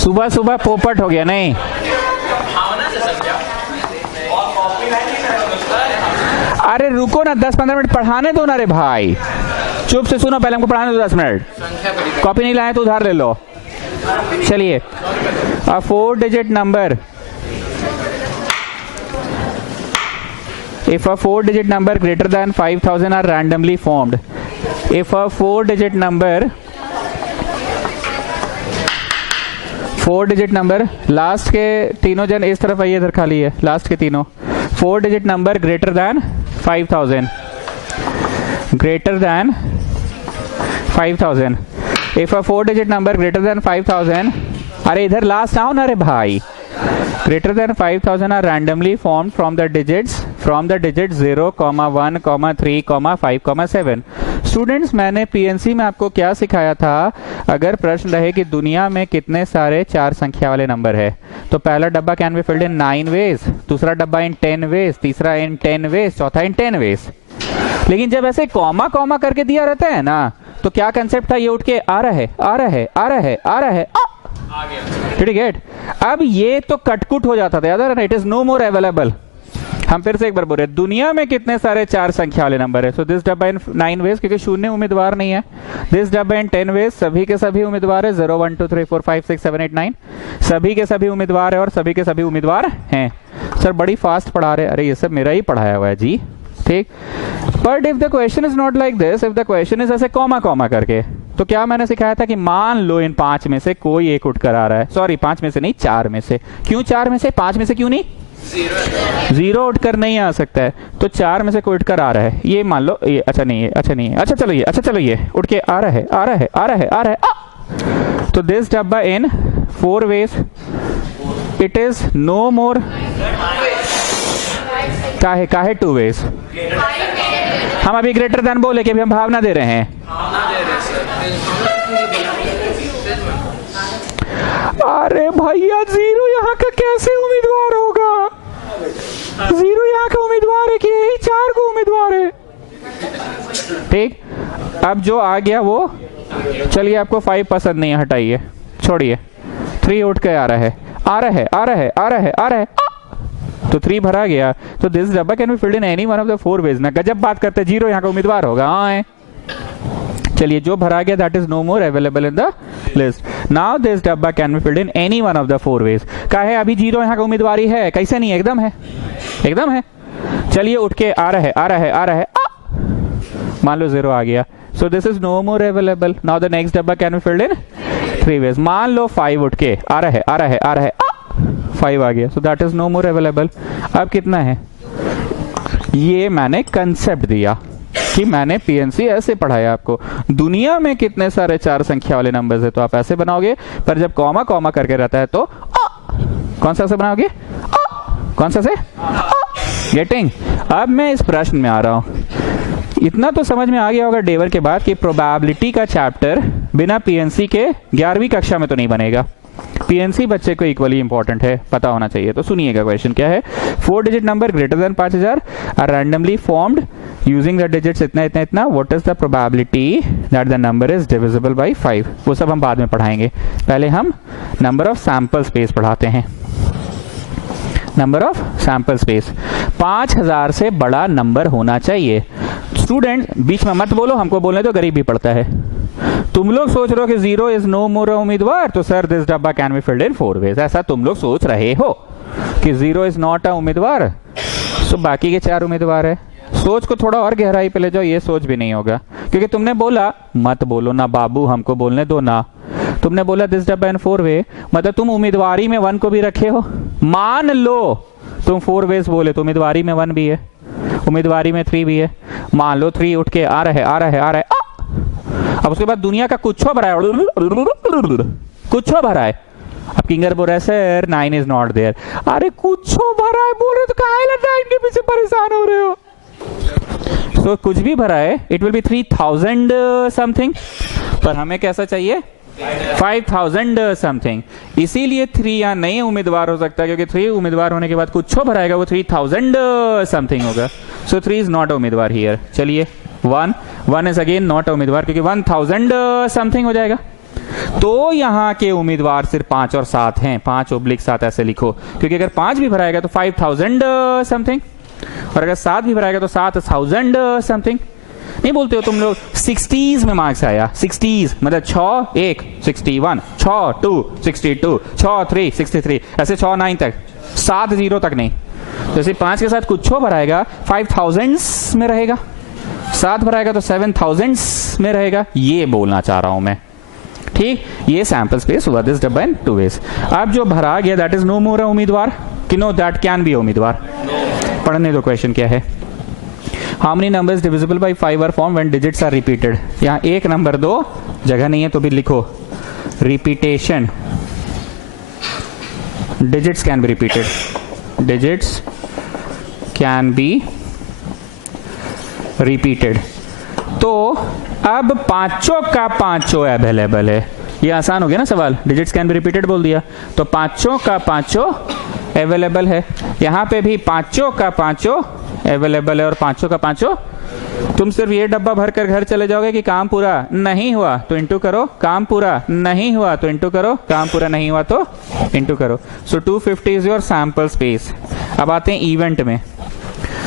सुबह सुबह पोपट हो गया नहीं। अरे रुको ना, 10-15 मिनट पढ़ाने दो ना रे भाई, चुप से सुनो, पहले हमको पढ़ाने दो 10 मिनट। कॉपी नहीं लाए तो उधार ले लो। चलिए, अ 4 digit number, if a 4 digit number greater than 5000 are randomly formed, if a 4 digit number, 4 digit number, last के तीनों जन इस तरफ आइए, इधर खाली है, लास्ट के तीनों 4 digit number greater than 5000, greater than 5000, if a 4 digit number greater than 5000, अरे इधर लास्ट आओ ना रे भाई, greater than 5000 are randomly formed from the digits 0, 1, 3, 5, 7। Students, मैंने पीएनसी में आपको क्या सिखाया था? अगर प्रश्न रहे कि दुनिया में कितने सारे 4 संख्या वाले नंबर है, तो पहला डब्बा can be filled in 9 ways, दूसरा डब्बा इन 10 वेज, तीसरा इन 10 वेज, चौथा इन 10 वेज। लेकिन जब ऐसे कॉमा कॉमा करके दिया रहता है ना, तो क्या कंसेप्ट था? ये उठ के आ रहा है, आ रहा है, आ रहा है, आ रहा है, ठीक है। अब ये तो कटकुट हो जाता था, याद है ना? It is no more available. हम फिर से एक बार बोल रहे हैं, दुनिया में कितने सारे 4 संख्या वाले नंबर है? सो दिस डब्बा इन 9 वेज, क्योंकि शून्य उम्मीदवार नहीं है। दिस डब्बा इन 10 वेज, सभी के सभी उम्मीदवार है, 0, 1, 2, 3, 4, 5, 6, 7, 8, 9, सभी के सभी उम्मीदवार है और सभी के सभी उम्मीदवार हैं। सर बड़ी फास्ट पढ़ा रहे, अरे ये सब मेरा ही पढ़ाया हुआ है जी, ठीक। But if the question is not like this, if the question is ऐसे कॉमा कॉमा करके, तो क्या मैंने सिखाया था कि मान लो इन 5 में से कोई एक उठ कर आ रहा है, सॉरी 5 में से नहीं, 4 में से। क्यों 4 में से? 5 में से क्यों नहीं? 0 उठकर नहीं आ सकता है, तो 4 में से कोई उठकर आ रहा है, ये मान लो ये, अच्छा नहीं है, अच्छा नहीं है, अच्छा चलो ये, अच्छा चलो ये उठ के आ रहा है, आ रहा है, आ रहा है, आ रहा है, तो दिस डब्बा इन 4 वेज, इट इज नो मोर, काहे 2 वेज। हम अभी ग्रेटर देन बोले कि अभी हम भावना दे रहे हैं। अरे भैया 0 यहाँ का कैसे उम्मीदवार होगा? 0 यहाँ का उम्मीदवार है कि यही 4 को उम्मीदवार है, ठीक। अब जो आ गया वो, चलिए आपको 5 पसंद नहीं है, हटाइए, छोड़िए। 3 उठ के आ रहा है, आ रहा है, आ रहा है, आ रहा है, आ रहा है, तो 3 भरा गया, तो दिस डब्बा can be filled in any one of the 4 ways. ना गजब बात करते, 0 यहाँ का उम्मीदवार होगा, हाँ। चलिए, जो भरा गया that is no more available in the list. Now this डब्बा can be filled in any one of the 4 ways. का है अभी 0 यहाँ का उम्मीदवारी है, कैसे नहीं? एकदम है, एकदम है। चलिए उठ के आ रहा है, आ रहा है, आ रहा है, मान लो 0 आ गया, so this is no more available. Now the next डब्बा can be filled in 3 ways. मान लो 5 उठ के आ रहा है, आ रहा है, आ रहा है, 5 आ गया, so that is no more available. अब कितना है? ये मैंने कंसेप्ट दिया कि मैंने पीएनसी ऐसे पढ़ाया आपको, दुनिया में कितने सारे 4 संख्या वाले नंबर्स है, तो आप ऐसे बनाओगे, पर जब कॉमा कॉमा करके रहता है तो कौन सा से बनाओगे? कौन सा से? गेटिंग? अब मैं इस प्रश्न में आ रहा हूं। इतना तो समझ में आ गया होगा डे 1 के बाद कि प्रोबेबिलिटी का चैप्टर बिना पीएनसी के 11वीं कक्षा में तो नहीं बनेगा। पीएनसी बच्चे को इक्वली इंपॉर्टेंट है, पता होना चाहिए। तो सुनिएगा, क्वेश्चन क्या है? 4 digit number greater than 5000 are randomly formed using the digits इतना इतना इतना, what is the probability that the number is divisible by 5? वो सब हम बाद में पढ़ाएंगे, पहले हम नंबर ऑफ सैंपल स्पेस पढ़ाते हैं। नंबर ऑफ सैंपल स्पेस 5000 से बड़ा नंबर होना चाहिए। स्टूडेंट बीच में मत बोलो, हमको बोलने तो गरीब भी पड़ता है। तुम लोग सोच रहे हो कि 0 इज नो मोर उम्मीदवार, तो सर दिस डब्बा can be filled in 4 ways, ऐसा तुम लोग सोच रहे हो कि 0 इज नॉट अ उम्मीदवार, तो बाकी के 4 उम्मीदवार है। सोच को थोड़ा और गहराई पे ले जाओ, ये सोच भी नहीं होगा, क्योंकि तुमने बोला मत बोलो ना बाबू, हमको बोलने दो ना। तुमने बोला दिस डब्बा इन 4 वे, मतलब तुम उम्मीदवारी में 1 को भी रखे हो। मान लो तुम 4 वेज बोले तो उम्मीदवारी में 1 भी है, उम्मीदवारी में 3 भी है। मान लो 3 उठ के आ रहा है, आ रहा है, आ रहा है, अब उसके बाद दुनिया का कुछ भरा है, कुछ भरा है। अब किंगर बोल रहा है सर 9 इज नॉट देयर। अरे कुछ भरा है बोल रहे तो काहे 9 के पीछे परेशान हो रहे हो? तो कुछ भी भरा है, इट विल बी 3000 समथिंग, पर हमें कैसा चाहिए? 5000 समथिंग। इसीलिए 3 या नहीं उम्मीदवार हो सकता है, क्योंकि 3 उम्मीदवार होने के बाद कुछ भराएगा, वो 3000 समथिंग होगा। सो 3 इज नॉट उम्मीदवार हियर। चलिए 1 इज अगेन नॉट उम्मीदवार, क्योंकि 1000 समथिंग हो जाएगा। तो यहां के उम्मीदवार सिर्फ 5 और 7 हैं। 5/7 ऐसे लिखो, क्योंकि अगर 5 भी भराएगा तो 5000 समथिंग, और अगर 7 भी भराएगा तो 7000 समथिंग। नहीं बोलते हो तुम लोग 60s में मार्क्स आया, 60s मतलब 6 1 61, 6 2 62, 6 3 63, ऐसे 6 9 तक, 7 0 तक नहीं। जैसे 5 के साथ कुछ भराएगा 5000s में रहेगा, 7 भराएगा तो 7000s में रहेगा, ये बोलना चाह रहा हूं मैं। ठीक, ये सैंपल स्पेस हुआ दिस डब्बा इन 2 ways। अब जो भरा गया दैट इज नो मोर उम्मीदवार कि नो दैट कैन बी उम्मीदवार। पढ़ने दो क्वेश्चन क्या है। How many numbers divisible by 5 are form when digits are repeated. यहां 1 नंबर 2 जगह नहीं है तो भी लिखो repetition, digits can be repeated, digits can be repeated. तो अब पांचों का पांचों अवेलेबल है। ये आसान हो गया ना सवाल, डिजिट्स कैन बी रिपीटेड बोल दिया तो पांचों का पांचों अवेलेबल है। यहां पे भी पांचों का पांचों अवेलेबल है और पांचों का पांचों। तुम सिर्फ ये डब्बा भर कर घर चले जाओगे कि काम पूरा नहीं हुआ तो इंटू करो, काम पूरा नहीं हुआ तो इंटू करो, काम पूरा नहीं हुआ तो इंटू करो। सो 250 इज योर सैंपल स्पेस। अब आते हैं इवेंट में।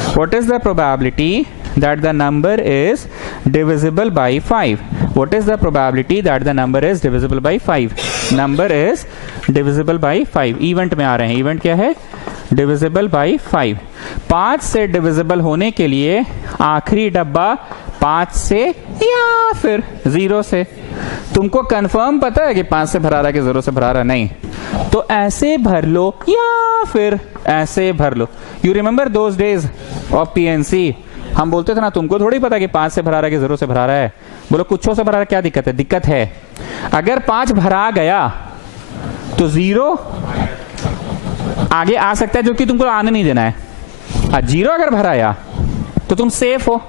What is the probability that the number is divisible by 5? What is the probability that the number is divisible by 5? Number is divisible by 5। Event में आ रहे हैं। Event क्या है? divisible by 5। 5 से divisible होने के लिए आखिरी डब्बा 5 से या फिर 0 से। तुमको कंफर्म पता है कि 5 से भरा रहा है कि 0 से भरा रहा नहीं, तो ऐसे भर लो या फिर ऐसे भर लो। You remember those days of PNC, हम बोलते थे ना तुमको थोड़ी पता कि 5 से भरा रहा है कि 0 से भरा रहा है। बोलो कुछों से भरा रहा है, क्या दिक्कत है? दिक्कत है। अगर 5 भरा गया तो 0 आगे आ सकता है जो कि तुमको आने नहीं देना है। 0 अगर भराया तो तुम सेफ हो।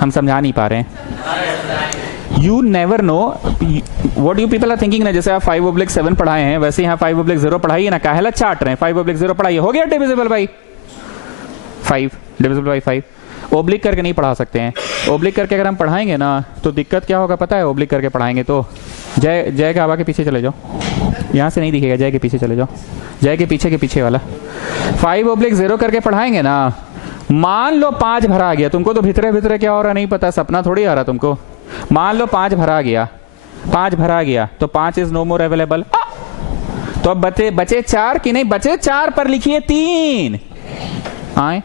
हम समझा नहीं पा रहे हैं। You never know what you people are thinking ना। जैसे आप 5/7 पढ़ाए हैं वैसे यहाँ 5/0 पढ़ाइए ना, काहेला चाट रहे हैं। 5/0 पढ़ाइए, हो गया divisible by 5, divisible by 5। Oblique करके नहीं पढ़ा सकते हैं। ओब्लिक करके अगर हम पढ़ाएंगे ना तो दिक्कत क्या होगा पता है? ओब्लिक करके पढ़ाएंगे तो जय गाबा के पीछे चले जाओ, यहां से नहीं दिखेगा, जय के पीछे चले जाओ, जय के पीछे वाला। 5/0 करके पढ़ाएंगे ना, मान लो 5 भरा गया, तुमको तो भीतरे क्या हो रहा नहीं पता, सपना थोड़ी आ रहा तुमको। मान लो 5 भरा गया, 5 भरा गया तो 5 इज नो मोर अवेलेबल। तो अब बचे 4 की नहीं, बचे 4 पर लिखिए 3। आए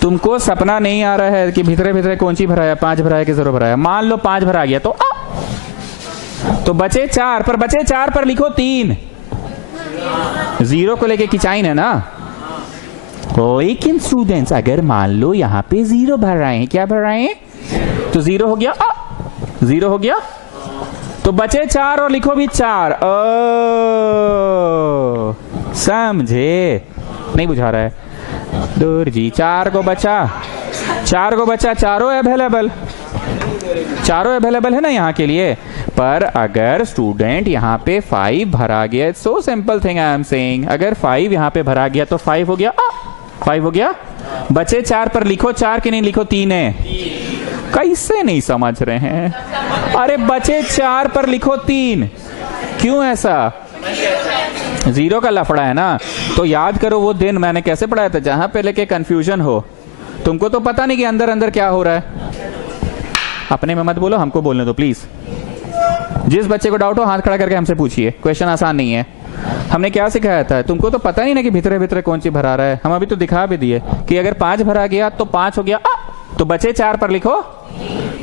तुमको सपना नहीं आ रहा है कि भीतरे कौन सी भराया, 5 भराया कि 0 भराया। मान लो 5 भरा गया तो बचे 4 पर, बचे 4 पर लिखो 3। 0 को लेके किचाइन है ना। लेकिन स्टूडेंट्स अगर मान लो यहाँ पे 0 भर रहे हैं, क्या भर रहे हैं तो 0 हो गया, 0 हो गया तो बचे 4 और लिखो भी 4। समझे? नहीं बुझा रहा है दूर जी। 4 को बचा, चारों अवेलेबल, चारों अवेलेबल है ना यहाँ के लिए। पर अगर स्टूडेंट यहाँ पे 5 भरा गया, so simple thing I am saying, अगर 5 यहाँ पे भरा गया तो 5 हो गया, 5 हो गया। बचे 4 पर लिखो 4 की नहीं लिखो 3 है। कैसे नहीं समझ रहे हैं? अरे बचे 4 पर लिखो 3। क्यों ऐसा? 0 का लफड़ा है ना। तो याद करो वो दिन मैंने कैसे पढ़ाया था, जहां पे लेके कंफ्यूजन हो। तुमको तो पता नहीं कि अंदर अंदर क्या हो रहा है। अपने में मत बोलो, हमको बोलने दो प्लीज। जिस बच्चे को डाउट हो हाथ खड़ा करके हमसे पूछिए, क्वेश्चन आसान नहीं है। हमने क्या सिखाया था? तुमको तो पता नहीं ना कि भीतरे कौन सी भरा रहा है। हम अभी तो दिखा भी दिए कि अगर 5 भरा गया तो 5 हो गया, तो बचे 4 पर लिखो।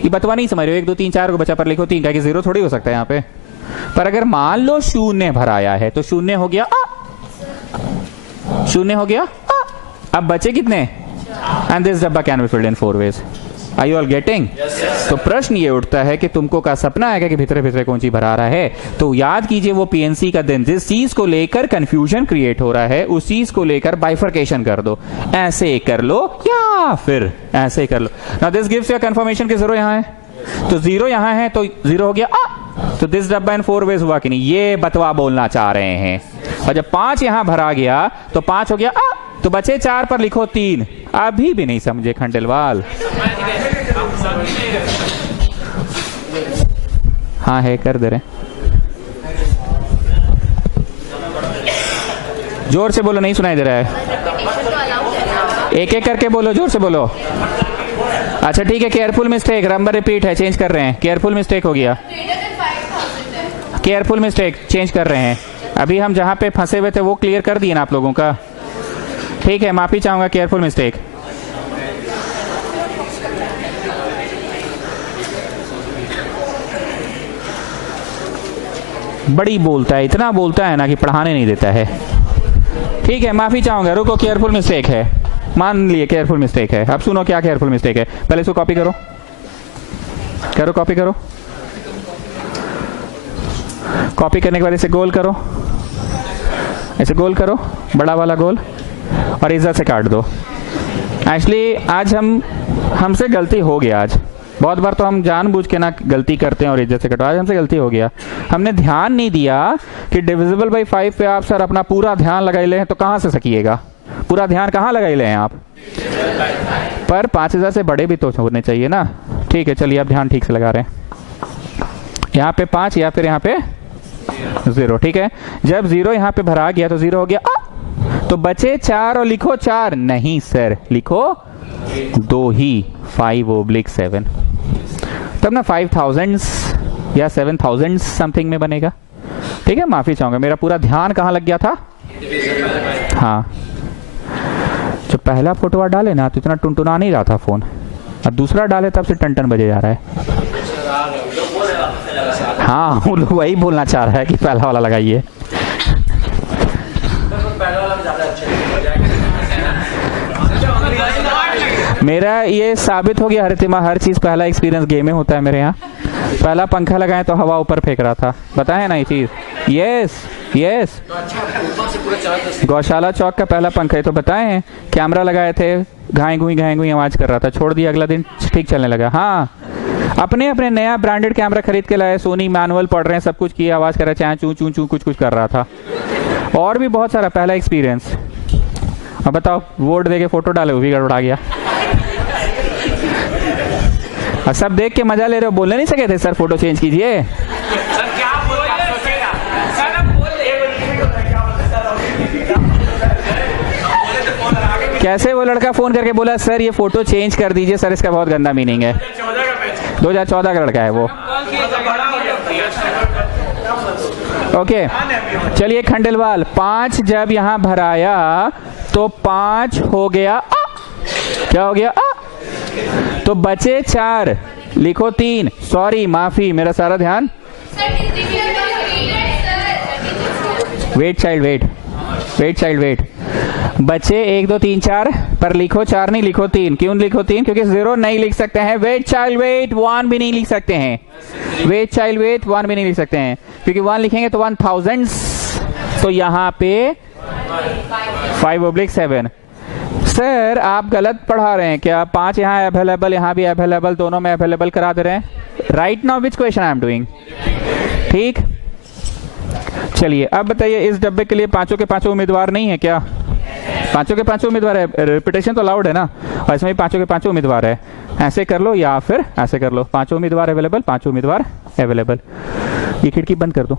ये बतवा नहीं समझ रहे हो, 1 2 3 4 को बचा पर लिखो 3 का, कि 0 थोड़ी हो सकता है यहाँ पे। पर अगर मान लो 0 भराया है तो 0 हो गया, 0 हो गया। अब बचे कितने? एंड दिस डब्बा can be filled in 4 ways. Are you all getting? तो प्रश्न ये उठता है कि तुमको का सपना आएगा कि भीतरे कौन सी भरा रहा है। तो याद कीजिए वो पीएनसी का दिन, जिस चीज को लेकर कंफ्यूजन क्रिएट हो रहा है उस चीज को लेकर बाइफर्केशन कर दो। ऐसे कर लो या फिर ऐसे कर लो। Now this gives you confirmation कि 0 यहाँ है तो 0 यहाँ है तो 0 हो गया। तो दिस डब्बा इन 4 वेज हुआ कि नहीं, ये बतवा बोलना चाह रहे हैं। और जब 5 यहां भरा गया तो 5 हो गया, तो बचे 4 पर लिखो 3। अभी भी नहीं समझे खंडेलवाल? हाँ है, कर दे रहे। जोर से बोलो, नहीं सुनाई दे रहा है। एक एक करके बोलो, जोर से बोलो। अच्छा ठीक है, केयरफुल मिस्टेक, नंबर रिपीट है, चेंज कर रहे हैं। केयरफुल मिस्टेक हो गया, केयरफुल मिस्टेक चेंज कर रहे हैं। अभी हम जहां पे फंसे हुए थे वो क्लियर कर दिए ना आप लोगों का। ठीक है, माफी चाहूंगा, केयरफुल मिस्टेक। बड़ी बोलता है, इतना बोलता है ना कि पढ़ाने नहीं देता है। ठीक है, माफी चाहूंगा, रुको, केयरफुल मिस्टेक है, मान लिए केयरफुल मिस्टेक है। अब सुनो क्या केयरफुल मिस्टेक है। पहले इसको कॉपी करो, करो कॉपी करो। कॉपी करने के बाद इसे गोल करो, ऐसे गोल करो, बड़ा वाला गोल, और इज्जत से काट दो। एक्चुअली आज हमसे गलती हो गया। आज बहुत बार तो हम जानबूझ के ना गलती करते हैं और इज्जत से कटवा। आज हमसे गलती हो गया, हमने ध्यान नहीं दिया कि डिविजिबल बाई 5 पे आप सर अपना पूरा ध्यान लगाई ले हैं, तो कहाँ से सकिएगा? पूरा ध्यान कहाँ लगाई ले हैं आप? पर 5000 से बड़े भी तो होने चाहिए ना। ठीक है, चलिए आप ध्यान ठीक से लगा रहे हैं। यहाँ पे 5 या फिर यहाँ पे 0। ठीक है, जब 0 यहाँ पे भरा गया तो 0 हो गया। तो बचे 4 और लिखो 4 नहीं सर, लिखो 2 ही, 5/7। तब ना 5000 या 7000 समथिंग में बनेगा। ठीक है, माफी चाहूंगा, मेरा पूरा ध्यान कहाँ लग गया था? हाँ, जो पहला फोटो डाले ना तो इतना टुनटुना नहीं रहा था फोन, और दूसरा डाले तब से टन बजे जा रहा है। हाँ, वो लोग वही बोलना चाह रहा है कि पहला वाला लगाइए। मेरा ये साबित हो गया हरितिमा, हर चीज पहला एक्सपीरियंस गेम में होता है मेरे यहाँ। पहला पंखा लगाए तो हवा ऊपर फेंक रहा था, बताए ना ये चीज। यस यस, गौशाला चौक का पहला पंखा है तो बताए हैं। कैमरा लगाए थे, घाई घुई आवाज कर रहा था, छोड़ दिया, अगला दिन ठीक चलने लगा। हाँ, अपने अपने नया ब्रांडेड कैमरा खरीद के लाए, सोनी मैनुअल पढ़ रहे हैं, सब कुछ किया, आवाज कर रहा है, चाहे चू चू चू कुछ कर रहा था। और भी बहुत सारा पहला एक्सपीरियंस। अब बताओ, वोट दे के फोटो डाले, वो भी गड़बड़ा गया। और सब देख के मजा ले रहे हो, बोलने नहीं सके थे सर फोटो चेंज कीजिए। कैसे वो लड़का फोन करके बोला सर ये फोटो चेंज कर दीजिए सर, इसका बहुत गंदा मीनिंग है। 2014 का लड़का है वो। ओके, चलिए खंडेलवाल, 5 जब यहां भराया तो 5 हो गया। क्या हो गया? तो बचे 4, लिखो 3। सॉरी, माफी, मेरा सारा ध्यान। Wait child, wait child, wait. बचे 1 2 3 4, पर लिखो 4 नहीं, लिखो 3। क्यों लिखो 3? क्योंकि 0 नहीं लिख सकते हैं। वेट चाइल्ड वेट, 1 भी नहीं लिख सकते हैं। वेट चाइल्ड वेट, 1 भी नहीं लिख सकते हैं, क्योंकि 1 लिखेंगे तो 1000। तो यहाँ पे 5/7। सर आप गलत पढ़ा रहे हैं क्या? 5 यहाँ अवेलेबल, यहाँ भी अवेलेबल, दोनों में अवेलेबल करा दे रहे हैं। Right now which question I am doing? ठीक, चलिए अब बताइए, इस डब्बे के लिए 5 के 5 उम्मीदवार नहीं है क्या? 5 के 5 उम्मीदवार है, रिपीटेशन तो अलाउड है ना, और इसमें 5 के 5 उम्मीदवार है। ऐसे कर लो या फिर ऐसे कर लो, 5 उम्मीदवार अवेलेबल, 5 उम्मीदवार अवेलेबल। ये खिड़की बंद कर दो।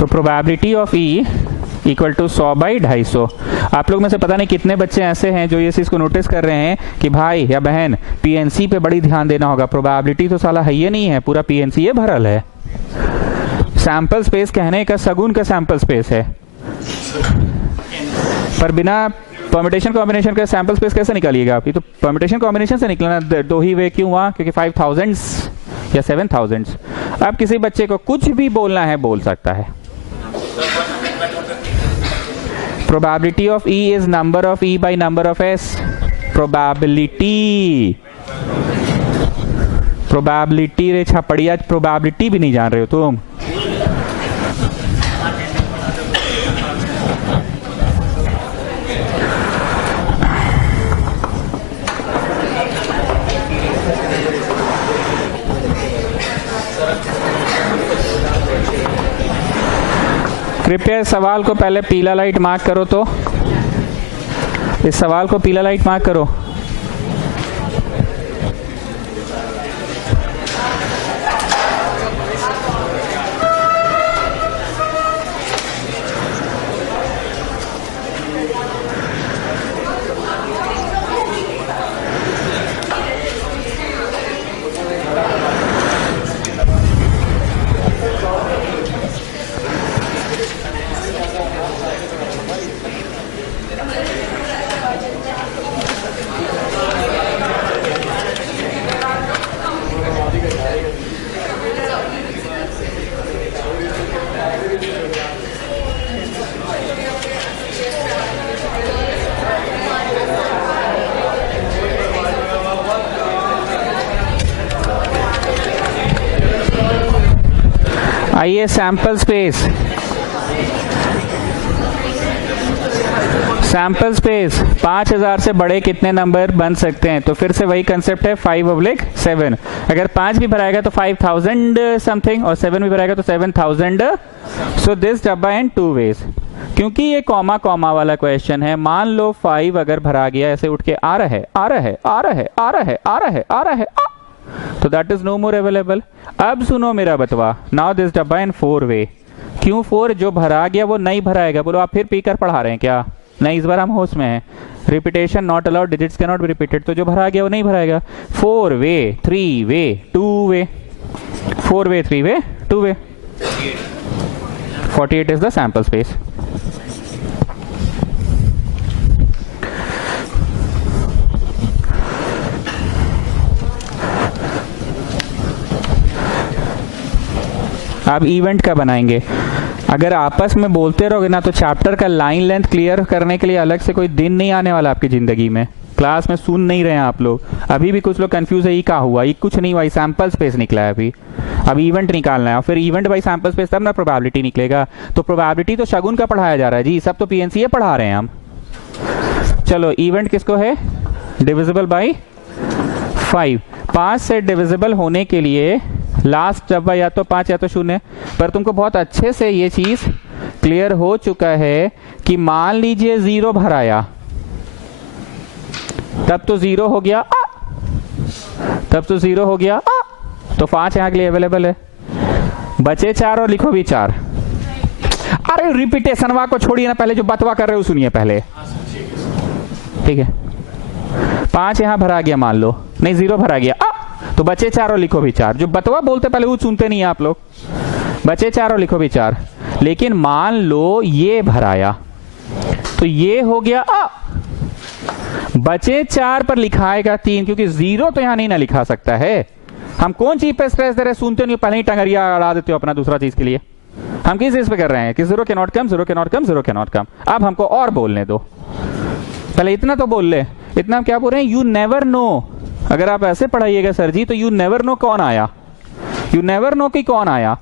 तो probability of E equal to 100/250। आप लोग में से पता नहीं कितने बच्चे ऐसे हैं जो ये चीज को नोटिस कर रहे हैं कि भाई या बहन पीएनसी पे बड़ी ध्यान देना होगा। प्रोबेबिलिटी तो साला है ये नहीं है, पूरा पीएनसी ये भरल है। सैंपल स्पेस कहने का सगुन का सैंपल स्पेस है, पर बिना परम्यूटेशन कॉम्बिनेशन का सैंपल स्पेस कैसे निकालिएगा आप? ये तो परम्यूटेशन कॉम्बिनेशन से निकलना। 2 ही वे क्यों हुआ? क्योंकि 5000 या 7000। अब किसी बच्चे को कुछ भी बोलना है बोल सकता है। Probability of E is number of E by number of S. Probability रे छपड़िया, probability भी नहीं जान रहे हो तुम। कृपया सवाल को पहले पीला लाइट मार्क करो। तो इस सवाल को पीला लाइट मार्क करो। आइए सैंपल स्पेस, सैंपल स्पेस 5000 से बड़े कितने नंबर बन सकते हैं? तो फिर से वही कंसेप्ट है 5/7। अगर 5 भी भराएगा तो 5000 समथिंग और 7 भी भराएगा तो 7000। सो दिस डब्बा इन 2 वेज। क्योंकि ये कॉमा कॉमा वाला क्वेश्चन है, मान लो 5 अगर भरा गया ऐसे उठ के आ रहा है आ रहा है आ रहा है आ रहा है आ रहा है आ रहा है, तो that is no more available. अब सुनो मेरा बतवा, नाउ दिस डब्बा इन 4 वे। क्यों 4? जो भरा गया वो नहीं भराएगा। बोलो आप फिर पी कर पढ़ा रहे हैं क्या? नहीं, इस बार हम होश में हैं। Repetition not allowed, digits can not be repeated. तो जो भरा गया वो नहीं भराएगा। 4 वे 3 वे 2 वे, 4 वे 3 वे 2 वे, 48 इज द सैंपल स्पेस। आप इवेंट का बनाएंगे। अगर आपस में बोलते रहोगे ना तो चैप्टर का लाइन लेंथ क्लियर करने के लिए अलग से कोई दिन नहीं आने वाला आपकी जिंदगी में। क्लास में सुन नहीं रहे हैं आप लोग। अभी भी कुछ लोग कंफ्यूज है, ये क्या हुआ, ये कुछ नहीं हुआ, सैंपल स्पेस निकला है अभी। अब इवेंट निकालना है और फिर इवेंट बाई सैंपल स्पेस, तब ना प्रोबेबिलिटी निकलेगा। तो प्रोबेबिलिटी तो शगुन का पढ़ाया जा रहा है जी, सब तो पीएनसीए पढ़ा रहे हैं हम। चलो इवेंट किसको है? Divisible by 5। 5 से डिविजिबल होने के लिए लास्ट डब्बा या तो 5 या तो 0। पर तुमको बहुत अच्छे से ये चीज क्लियर हो चुका है कि मान लीजिए 0 भराया, तब तो 0 हो गया तब तो 0 हो गया तो 5 यहां के लिए अवेलेबल है। बचे 4 और लिखो भी 4। अरे रिपीटेशनवा को छोड़िए ना, पहले जो बतवा कर रहे हो सुनिए पहले, ठीक है। 5 यहां भरा गया, मान लो नहीं 0 भरा गया तो बचे 4 और लिखो भी 4। जो बतवा बोलते पहले वो सुनते नहीं है आप लोग। बचे 4 और लिखो भी 4। लेकिन मान लो ये भराया तो ये हो गया बचे 4 पर लिखाएगा 3, क्योंकि 0 तो यहां नहीं ना लिखा सकता है। हम कौन चीज पे स्ट्रेस दे रहे? सुनते नहीं, पहले ही टंगरिया अड़ा देते हो अपना दूसरा चीज के लिए। हम किस चीज पे कर रहे हैं कि 0 can not come, 0 can not come, 0 can not come. अब हमको और बोलने दो, पहले इतना तो बोल ले। इतना हम क्या बोल रहे हैं? You never no. अगर आप ऐसे पढ़ाइएगा सर जी तो यू नेवर नो कौन आया, यू नेवर नो कि कौन आया।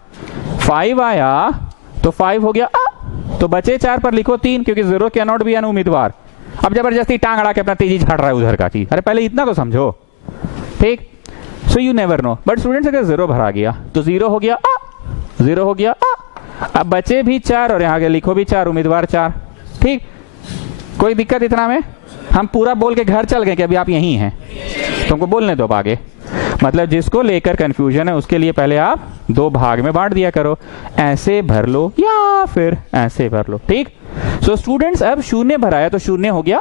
5 आया तो 5 हो गया तो बचे 4 पर लिखो 3, क्योंकि 0 कैन नॉट बी एन उम्मीदवार। अब जबरदस्ती टांग अड़ा के अपना तेजी झाड़ रहा है उधर का चीज। अरे पहले इतना तो समझो, ठीक। So you never no. But students अगर 0 भरा गया तो 0 हो गया 0 हो गया अब बचे भी 4 और यहाँ के लिखो भी 4, उम्मीदवार 4, ठीक। कोई दिक्कत इतना में? हम पूरा बोल के घर चल गए कि अभी आप यहीं हैं, तुमको बोलने दो आगे। मतलब जिसको लेकर कंफ्यूजन है उसके लिए पहले आप 2 भाग में बांट दिया करो, ऐसे भर लो या फिर ऐसे भर लो, ठीक। सो स्टूडेंट्स अब 0 भराया तो 0 हो गया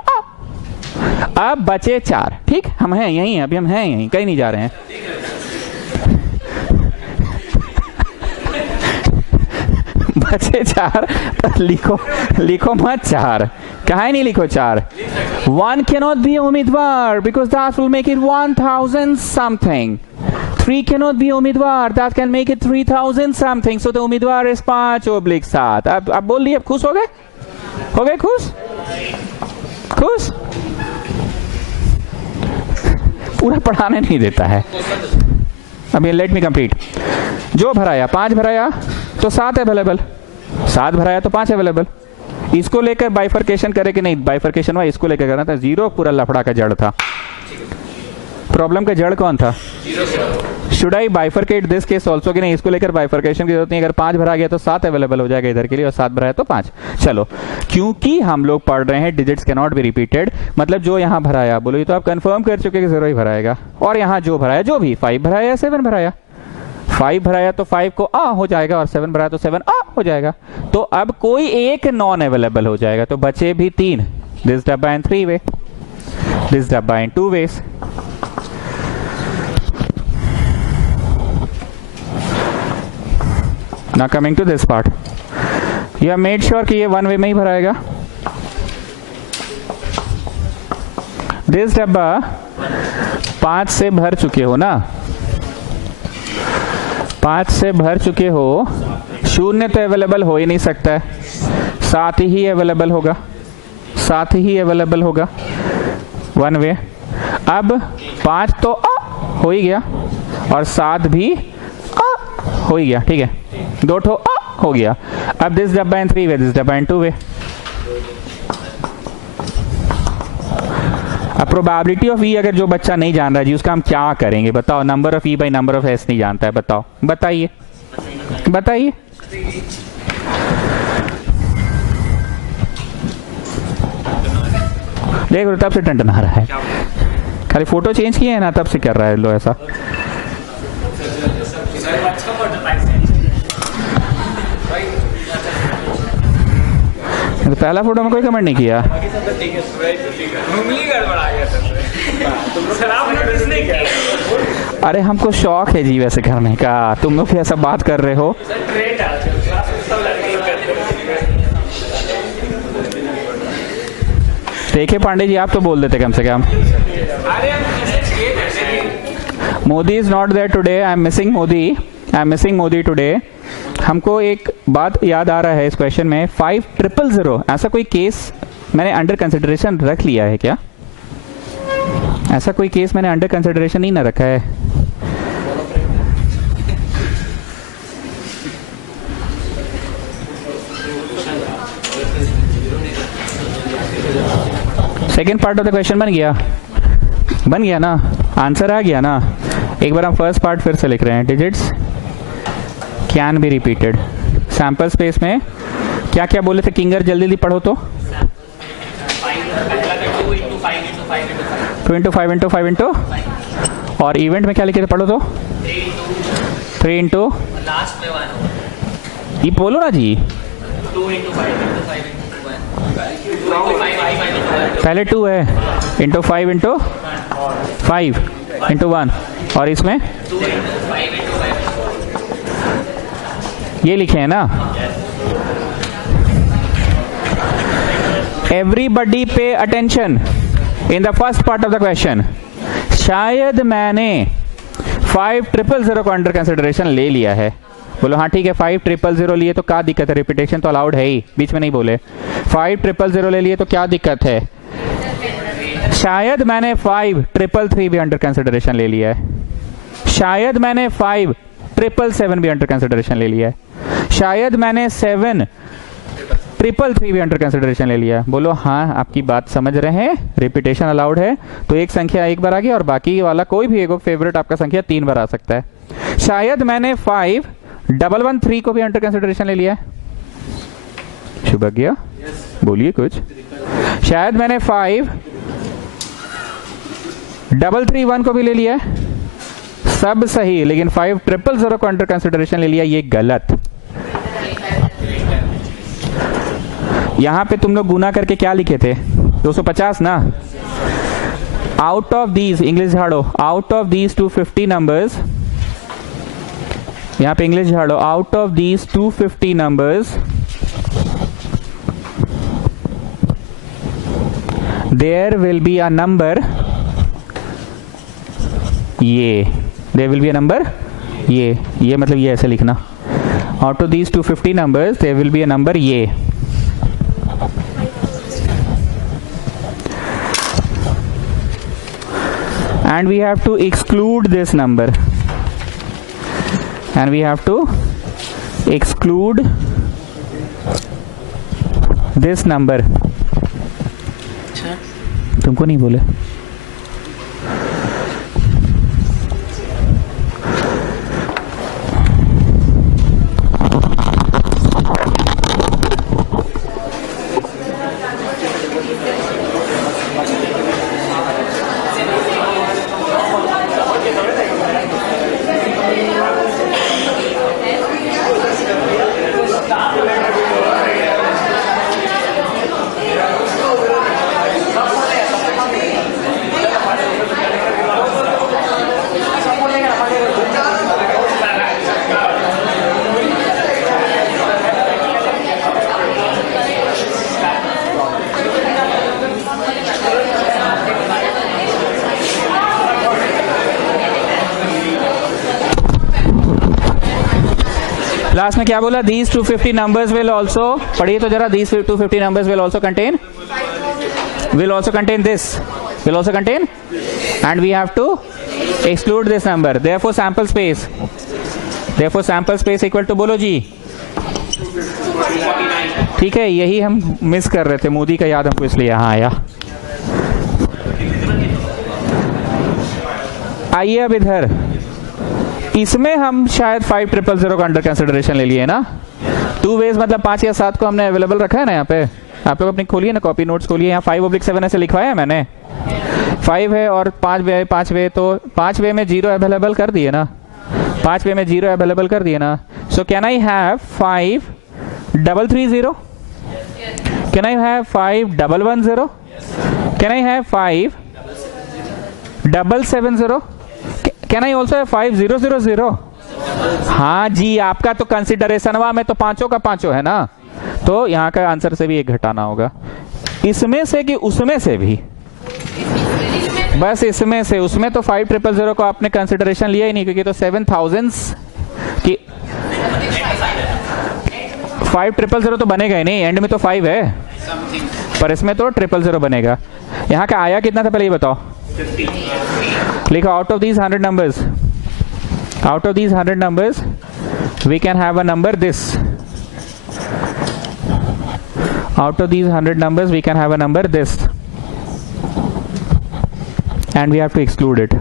अब बचे 4, ठीक। हम हैं यहीं, अभी हम हैं यहीं, कहीं नहीं जा रहे हैं। बचे 4 पर लिखो मत 4। कहा नहीं लिखो 4? 1 cannot be उम्मीदवार because that will make it 1000 something. 3 cannot be उम्मीदवार, that can make it 3000 something. So the उम्मीदवार is 5/7। अब बोल दिए, खुश हो गए? हो गए खुश? खुश? पूरा पढ़ाने नहीं देता है। अभी लेट मी कंप्लीट। जो भराया 5 भराया तो 7 अवेलेबल, 7 भराया तो 5 अवेलेबल। इसको लेकर बाइफर्केशन करे कि नहीं? बाइफर्केशन हुआ, इसको लेकर करना था। 0 पूरा लफड़ा का जड़ था। प्रॉब्लम का जड़ कौन था? Should I bifurcate this case also कि नहीं, इसको लेकर बाइफरकेशन की जरूरत नहीं। अगर 5 भरा गया तो 7 अवेलेबल हो जाएगा इधर के लिए, और 7 भरा है तो 5। चलो, क्योंकि हम लोग पढ़ रहे हैं digits can not be repeated, मतलब जो यहाँ भराया, बोलो ये तो आप कंफर्म कर चुके कि 0 ही भराएगा, और यहाँ जो भराया, जो भी 5 भराया 7 भराया, 5 भराया तो 5 को आ हो जाएगा, और 7 भराया तो 7 आ हो जाएगा। तो अब कोई एक नॉन अवेलेबल हो जाएगा, तो बचे भी 3। दिस डब्बा इन 3 वे, दिस डब्बा इन 2 ways। Now coming to this part, you have made sure कि ये 1 वे में ही भराएगा। दिस डब्बा 5 से भर चुके हो ना, 5 से भर चुके हो, 0 तो अवेलेबल हो ही नहीं सकता है, 7 ही अवेलेबल होगा, 7 ही अवेलेबल होगा 1 वे। अब 5 तो हो ही गया, और 7 भी हो ही गया, ठीक है, 2 ठो हो गया। अब दिस डब्बा इन 3 वे, दिस डब्बा इन 2 वे। अब प्रोबेबिलिटी ऑफ ई अगर जो बच्चा नहीं जान रहा है जी, उसका हम क्या करेंगे बताओ? Number of E by number of S नहीं जानता है, बताओ, बताइए बताइए। देख तब से टंटना रहा है, खाली फोटो चेंज किए है ना, तब से कर रहा है लो ऐसा। तो पहला फोटो में कोई कमेंट नहीं किया। अरे हमको शौक है जी वैसे करने का, तुम लोग भी ऐसा बात कर रहे हो। देखिए पांडे जी, आप तो बोल देते कम से कम। Modi is not there today, I am missing Modi, I am missing Modi today. हमको एक बात याद आ रहा है इस क्वेश्चन में, 5000, ऐसा कोई केस मैंने अंडर कंसिडरेशन रख लिया है क्या? ऐसा कोई केस मैंने अंडर कंसिडरेशन ही ना रखा है। Second part of the question बन गया, बन गया ना, आंसर आ गया ना। एक बार हम फर्स्ट पार्ट फिर से लिख रहे हैं, digits can be repeated. Sample space में क्या क्या बोले थे किंगर, जल्दी जल्दी पढ़ो तो। 2 into 5 into 5 into, और इवेंट में क्या लिखे थे पढ़ो तो, 3 into लास्ट में 1, ये बोलो ना जी। 2 into 5 into 5 into 1, पहले 2 है, into 5 into 5 into 1, और इसमें 2 into 5 into 5, ये लिखे हैं ना। Everybody pay attention in the first part of the question. शायद मैंने 5000 को अंडर कंसिडरेशन ले लिया है। बोलो हाँ ठीक है, 5000 लिए तो क्या दिक्कत है, रिपीटेशन तो अलाउड है ही, बीच में नहीं बोले। 5000 ले लिए तो क्या दिक्कत है? शायद मैंने 5333 भी अंडर कंसिडरेशन ले लिया है, शायद मैंने 5777 भी अंडर कंसिडरेशन ले लिया है, शायद मैंने 7333 भी अंडर कंसिडरेशन ले लिया है। बोलो हाँ, आपकी बात समझ रहे हैं, रिपीटेशन अलाउड है तो एक संख्या एक बार आ गई, और बाकी वाला कोई भी एक फेवरेट आपका संख्या 3 बार आ सकता है। शायद मैंने 5113 को भी अंडर कंसिडरेशन ले लिया है। शुभज्ञा बोलिए कुछ। शायद मैंने 5331 को भी ले लिया है। सब सही, लेकिन 5000 को अंडर कंसिडरेशन ले लिया, ये गलत। यहां पे तुम लोग गुना करके क्या लिखे थे, 250 ना। आउट ऑफ दीज, इंग्लिश झाड़ो, आउट ऑफ दीज 250 नंबर्स, यहां पे इंग्लिश झाड़ो, out of these 250 numbers there will be a number ये, there will be a number ये मतलब ये ऐसे लिखना, out of these 250 numbers there will be a number ये। And we have to exclude this number, and we have to exclude this number। तुमको नहीं बोले, लास्ट में क्या बोला? दीज 250 नंबर्स विल ऑल्सो, पढ़िए तो जरा, these 250 numbers will also contain, will also contain this, will also contain, and we have to exclude this number. Therefore sample space equal to, बोलो जी, ठीक है, यही हम मिस कर रहे थे, मोदी का याद हमको इसलिए यहाँ आया। आइए अब इधर, इसमें हम शायद 5000 का अंडर कंसिडरेशन ले लिए ना, 2 वेज मतलब 5 या 7 को हमने अवेलेबल रखा है ना यहाँ पे। आप लोग अपनी खोलिए ना, कॉपी नोट्स खोलिए, यहाँ 5/7 ऐसे लिखवाया है मैंने, 5 है और 5 वे, तो 5 वे में 0 अवेलेबल कर दिए ना, 5 वे में 0 अवेलेबल कर दिए ना। So can I have 5330, can I have 5110, can I have 5770, can I also have 5000? हाँ जी, आपका तो कंसिडरेशन में तो 5 का 5 है ना, तो यहाँ का आंसर से भी 1 घटाना होगा। इसमें से कि उसमें से भी? बस इसमें से। उसमें तो 5000 को आपने कंसिडरेशन लिया ही नहीं, क्योंकि तो 7000 की 5000 तो बनेगा ही नहीं, एंड में तो 5 है, पर इसमें तो 000 बनेगा। यहाँ का आया कितना था पहले ये बताओ, लिखो। Out of these 100 numbers we can have a number this. Out of these 100 numbers we can have a number this, and we have to exclude it,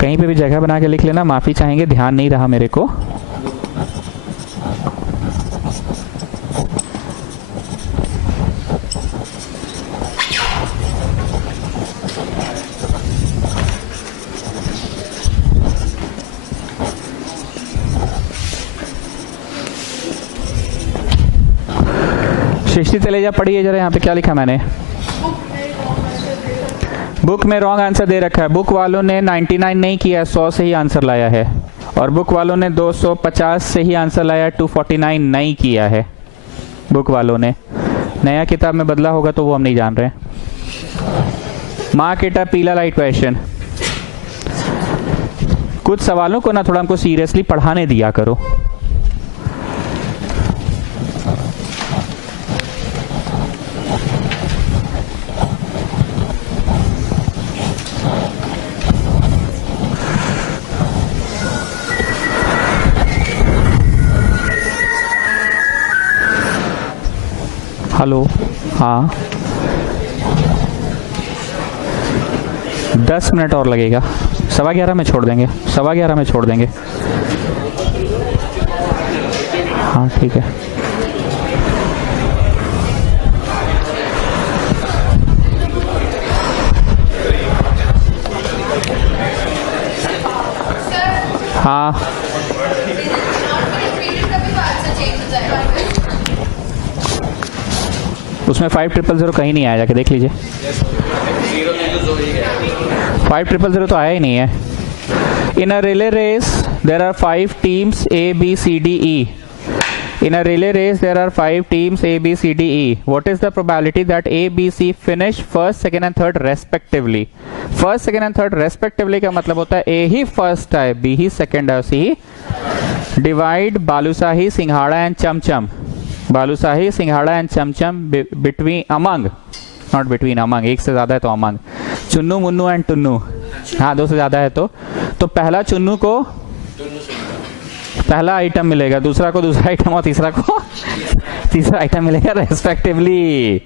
कहीं पे भी जगह बना के लिख लेना, माफी चाहेंगे, ध्यान नहीं रहा मेरे को। सृष्टि चले जा, पढ़िए जरा यहाँ पे क्या लिखा मैंने। बुक में रॉन्ग आंसर दे रखा है। बुक वालों ने 99 नहीं किया, 100 से ही आंसर लाया है, और बुक वालों ने 250 से ही आंसर लाया, 249 नहीं किया है बुक वालों ने। नया किताब में बदला होगा तो वो हम नहीं जान रहे। मार्क इट अ पीला लाइट क्वेश्चन। कुछ सवालों को ना थोड़ा हमको सीरियसली पढ़ाने दिया करो। हेलो, हाँ 10 मिनट और लगेगा, 11:15 में छोड़ देंगे, 11:15 में छोड़ देंगे। हाँ ठीक है। हाँ उसमें 5000 कहीं नहीं आया, जाके देख लीजिए। 5000 तो आया ही नहीं है। In a relay race there are 5 teams A B C D E. In a relay race there are 5 teams A B C D E. What is the probability that A B C finish first, second and third respectively? First, second and third respectively का मतलब होता है A he first है, B ही second है, C ही। Divide balushahi, सिंघाड़ा and चमचम। बालूशाही, सिंघाड़ा and chamcham between, among, not between, among, एक से ज्यादा है तो अमंग। चुन्नू, मुन्नू एंड टुन्नू, हाँ 2 से ज्यादा है तो पहला चुन्नू को पहला आइटम मिलेगा, दूसरा को दूसरा आइटम और तीसरा को तीसरा आइटम मिलेगा रेस्पेक्टिवली।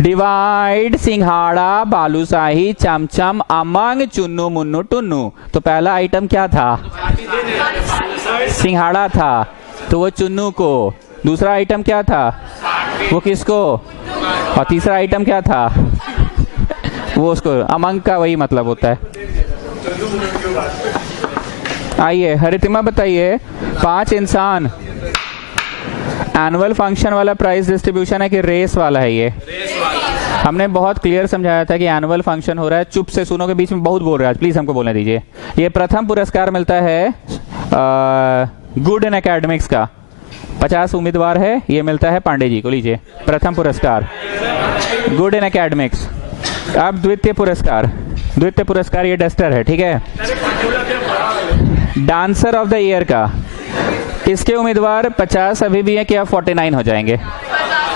डिवाइड सिंघाड़ा, बालूशाही, चमचम अमंग चुन्नू, मुन्नू, टुन्नू। तो पहला आइटम क्या था? सिंघाड़ा था, तो वो चुन्नू को। दूसरा आइटम क्या था? वो किसको? और तीसरा आइटम क्या था? वो उसको। अमंग का वही मतलब होता है। आइए हरितिमा बताइए, 5 इंसान एनुअल फंक्शन वाला प्राइस डिस्ट्रीब्यूशन है कि रेस वाला है? ये हमने बहुत क्लियर समझाया था कि एनुअल फंक्शन हो रहा है। चुप से सुनो, के बीच में बहुत बोल रहे हैं, प्लीज हमको बोलने दीजिए। ये प्रथम पुरस्कार मिलता है गुड इन एकेडमिक्स का, 50 उम्मीदवार है, ये मिलता है पांडे जी को। लीजिए प्रथम पुरस्कार गुड इन एकेडमिक्स। अब द्वितीय पुरस्कार द्वितीय पुरस्कार ये डस्टर है, ठीक है। डांसर ऑफ द ईयर का इसके उम्मीदवार 50 अभी भी है कि आप 49 हो जाएंगे?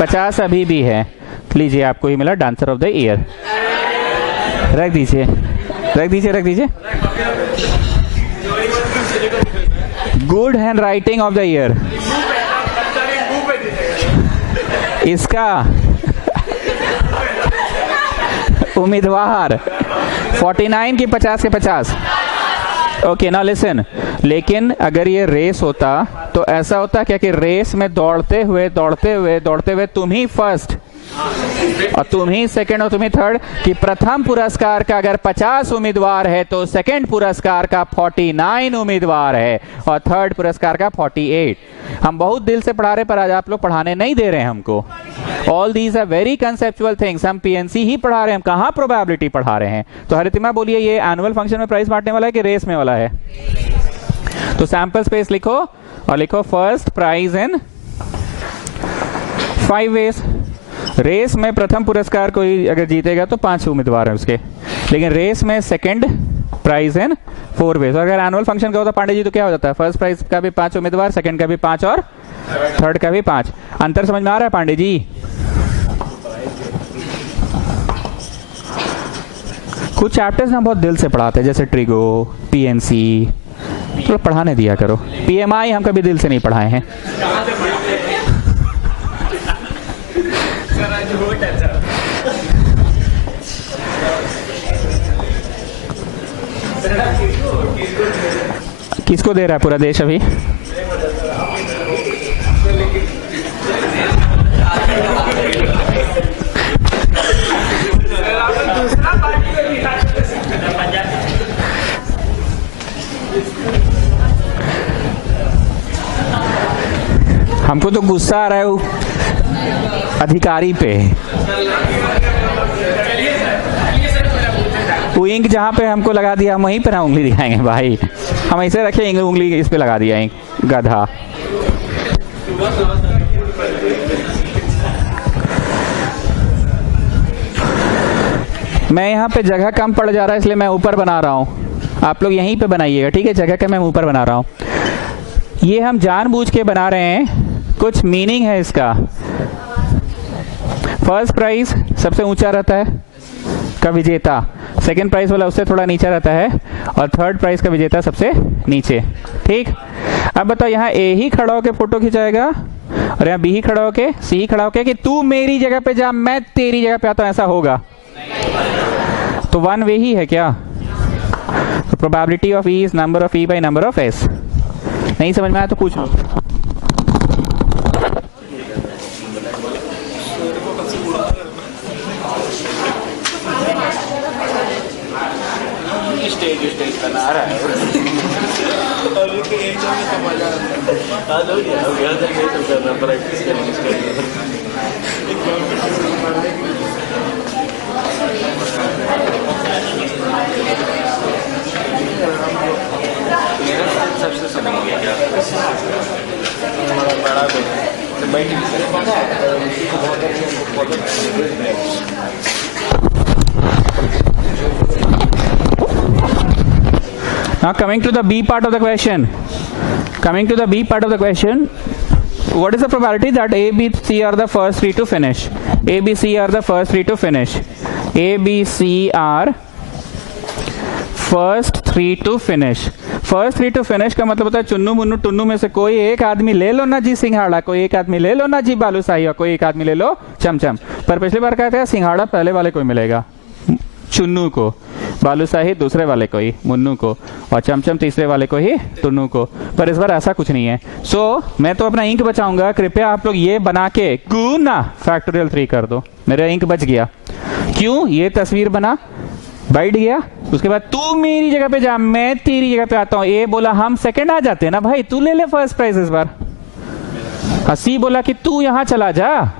50 अभी भी है। लीजिए, आपको ही मिला डांसर ऑफ द ईयर। रख दीजिए, रख दीजिए, रख दीजिए। Good hand writing of the year, इसका उम्मीदवार 49 की 50 के 50। ओके ना, लिसन। लेकिन अगर ये रेस होता तो ऐसा होता क्या कि रेस में दौड़ते हुए तुम ही फर्स्ट और तुम ही सेकंड और तुम ही थर्ड, कि प्रथम पुरस्कार का अगर 50 उम्मीदवार है तो सेकंड पुरस्कार का 49 उम्मीदवार है और थर्ड पुरस्कार का 48। हम बहुत दिल से पढ़ा रहे पर आज आप लोग पढ़ाने नहीं दे रहे हैं हमको। All these are very conceptual things. हम पीएनसी ही पढ़ा रहे हैं, हम कहाँ प्रोबेबिलिटी पढ़ा रहे हैं। तो हरितिमा बोलिए, ये एनुअल फंक्शन में प्राइज बांटने वाला है कि रेस में वाला है? तो सैंपल स्पेस लिखो और लिखो फर्स्ट प्राइज इन 5 वेज। रेस में प्रथम पुरस्कार कोई अगर जीतेगा तो 5 उम्मीदवार हैं उसके, लेकिन रेस में सेकंड प्राइज इन 4 वेज। अगर एनुअल फंक्शन का होता पांडे जी तो क्या हो जाता है? फर्स्ट प्राइज का भी 5 उम्मीदवार, सेकंड का भी 5 और थर्ड का भी 5। अंतर समझ में आ रहा है पांडे जी? कुछ चैप्टर्स ना बहुत दिल से पढ़ाते हैं, जैसे ट्रिगो, पीएनसी, तो पढ़ाने दिया करो। पीएमआई हम कभी दिल से नहीं पढ़ाए हैं। किसको दे रहा है पूरा देश अभी? हमको तो गुस्सा आ रहा है अधिकारी पे। इंक जहां पे हमको लगा दिया हम वहीं पे ना उंगली दिखाएंगे भाई। हम ऐसे रखेंगे उंगली इस पे लगा दिया, गधा। मैं यहाँ पे जगह कम पड़ जा रहा है इसलिए मैं ऊपर बना रहा हूँ, आप लोग यहीं पे बनाइएगा, ठीक है? जगह का मैं ऊपर बना रहा हूँ। ये हम जानबूझ के बना रहे हैं, कुछ मीनिंग है इसका। फर्स्ट प्राइज सबसे ऊंचा रहता है का विजेता, सेकंड प्राइज वाला उससे थोड़ा नीचा रहता है और थर्ड प्राइज का विजेता सबसे नीचे, ठीक? अब बताओ, यहाँ ए ही खड़ा होकर फोटो खिंचाएगा और यहाँ बी ही खड़ा होके, सी ही खड़ा होके कि तू मेरी जगह पे जा, मैं तेरी जगह पे आता हूं, ऐसा होगा? तो वन वे ही है क्या? तो probability of E is number of E by number of S. नहीं समझ में आया तो पूछो। स्टेज बना रहा है प्रैक्टिस सबसे सुनेंगे क्या बड़ा Now coming to the B part of the question. Coming to the B part of the question, what is the probability that A, B, C are the first three to finish? A, B, C are the first three to finish. A, B, C are first three to finish. First three to finish का मतलब होता है चुन्नू मुन्नू टुन्नू में से कोई एक आदमी ले लो ना जी सिंघाड़ा, कोई एक आदमी ले लो ना जी बालूशाही और कोई एक आदमी ले लो चमचम। पर पिछली बार क्या था, सिंघाड़ा पहले वाले को मिलेगा चुन्नू को, बालूशाही दूसरे वाले को ही मुन्नू को और चमचम तीसरे वाले को ही टुन्नू को। पर इस बार ऐसा कुछ नहीं है। सो मैं तो अपना इंक बचाऊंगा, कृपया आप लोग ये बना के गुना फैक्टोरियल 3 कर दो। मेरा इंक बच गया, क्यों? ये तस्वीर बना, बैठ गया, उसके बाद तू मेरी जगह पे जा, मैं तेरी जगह पे आता हूं। ए बोला हम सेकंड आ जाते हैं ना भाई, तू ले ले फर्स्ट प्राइज इस बार। सी बोला कि तू यहां चला जा,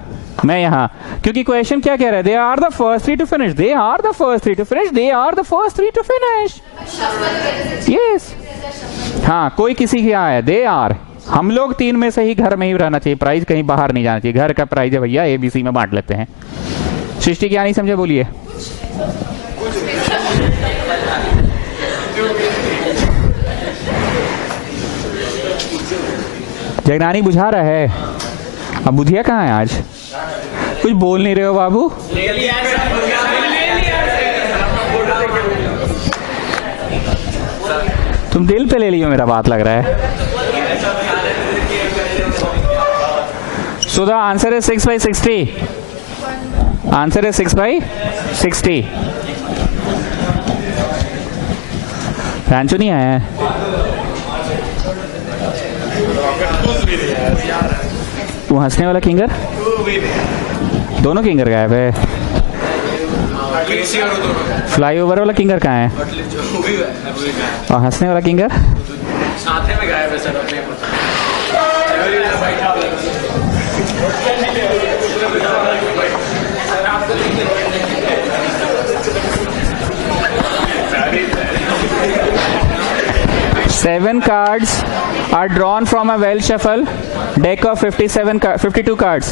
मैं यहां, क्योंकि क्वेश्चन क्या कह रहे हैं? They are the first three to finish, they are the first three to finish, they are the first three to finish. Yes, हाँ, कोई किसी के यहाँ है, दे आर। हम लोग 3 में से ही घर में ही रहना चाहिए, प्राइज कहीं बाहर नहीं जाना चाहिए। घर का प्राइज है भैया, ABC में बांट लेते हैं। सृष्टि क्या नहीं समझे बोलिए। जगनानी बुझा रहा है। अब बुधिया कहाँ है आज? कुछ बोल नहीं रहे हो बाबू। तुम दिल पे ले लियो मेरा बात लग रहा है। So the answer is 6/60. Answer is 6/60. Rancho नहीं आया है। वो हंसने वाला किंगर, दोनों किंगर गायब है। फ्लाईओवर वाला किंगर कहाँ है? और हंसने वाला किंगर साथ में गायब है sir. 7 cards are drawn from a well shuffle deck of 52 cards.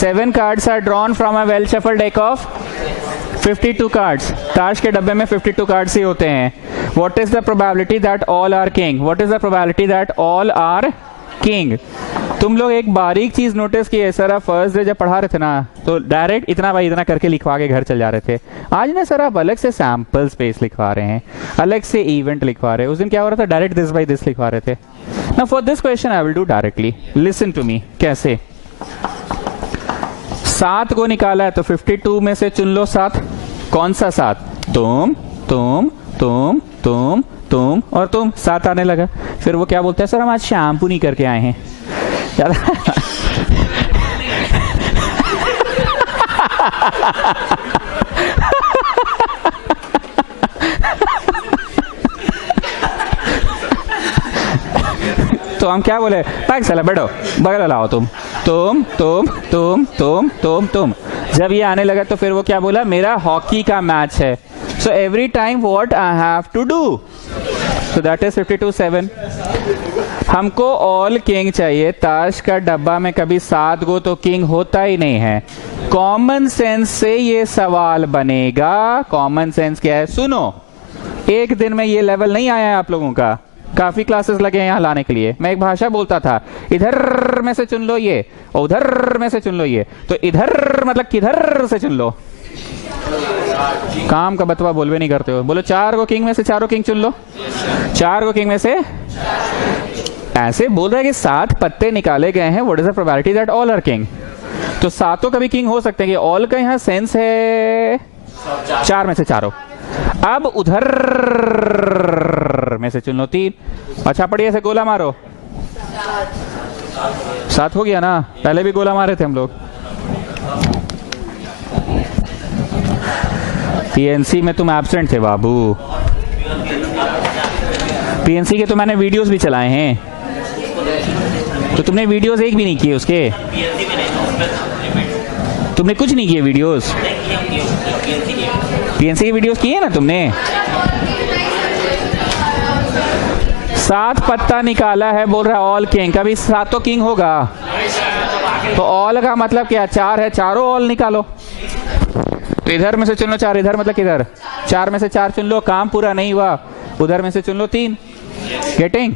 7 cards are drawn from a well shuffle deck of 52 cards. ताश के डब्बे में 52 cards ही होते हैं। What is the probability that all are king? What is the probability that all are king? तुम लोग एक बारीक चीज नोटिस किए सर, आप फर्स्ट डे जब पढ़ा रहे थे ना तो डायरेक्ट इतना बाई इतना करके लिखवा के घर चल जा रहे थे। आज ना सर आप अलग से सैंपल स्पेस लिखवा रहे हैं, अलग से इवेंट लिखवा रहे हैं। उस दिन क्या हो रहा था, डायरेक्ट दिस बाई दिस लिखवा रहे थे ना। For this question I will do directly, listen to me. कैसे? 7 को निकाला है तो 52 में से चुन लो 7। कौन सा 7? तुम तुम तुम तुम तुम और तुम। 7 आने लगा। फिर वो क्या बोलते हैं, सर हम आज शैम्पू नहीं करके आए हैं। तो हम क्या बोले, बैग चला बैठो, बगल लाओ तुम तुम तुम तुम तुम तुम तुम। जब ये आने लगा तो फिर वो क्या बोला, मेरा हॉकी का मैच है। So every time what I have to do, so that is 52/7। हमको ऑल किंग चाहिए। ताश का डब्बा में कभी 7 गो तो किंग होता ही नहीं है। कॉमन सेंस से ये सवाल बनेगा। कॉमन सेंस क्या है? सुनो, एक दिन में ये लेवल नहीं आया है आप लोगों का, काफी क्लासेस लगे हैं यहाँ लाने के लिए। मैं एक भाषा बोलता था, इधर में से चुन लो ये, उधर में से चुन लो ये। तो इधर मतलब किधर से चुन लो? काम का बतवा बोलवे नहीं करते हो। बोलो 4 गो किंग में से चारों किंग चुन लो। 4 गो किंग में से ऐसे बोल रहा है कि 7 पत्ते निकाले गए हैं। What is the probability that all are king? तो 7 कभी किंग हो सकते हैं कि ऑल का यहाँ सेंस है 4 में से चारों। अब उधर में से चुन लो 3। अच्छा पढ़िए, ऐसे गोला मारो। 7 हो गया ना, पहले भी गोला मारे थे हम लोग। पीएनसी में तुम एब्सेंट थे बाबू। पीएनसी के तो मैंने वीडियोस भी चलाए हैं, तो तुमने वीडियोस एक भी नहीं किए उसके? तुमने कुछ नहीं किए वीडियोस? पीएनसी के वीडियोस किए ना तुमने? 7 पत्ता निकाला है, बोल रहा है ऑल किंग। कभी 7 तो किंग होगा, तो ऑल का मतलब क्या? 4 है, चारों ऑल निकालो। तो इधर में से चुन लो 4, इधर मतलब किधर? 4 में से 4 चुन लो, काम पूरा नहीं हुआ। उधर में से चुन लो 3। गेटिंग?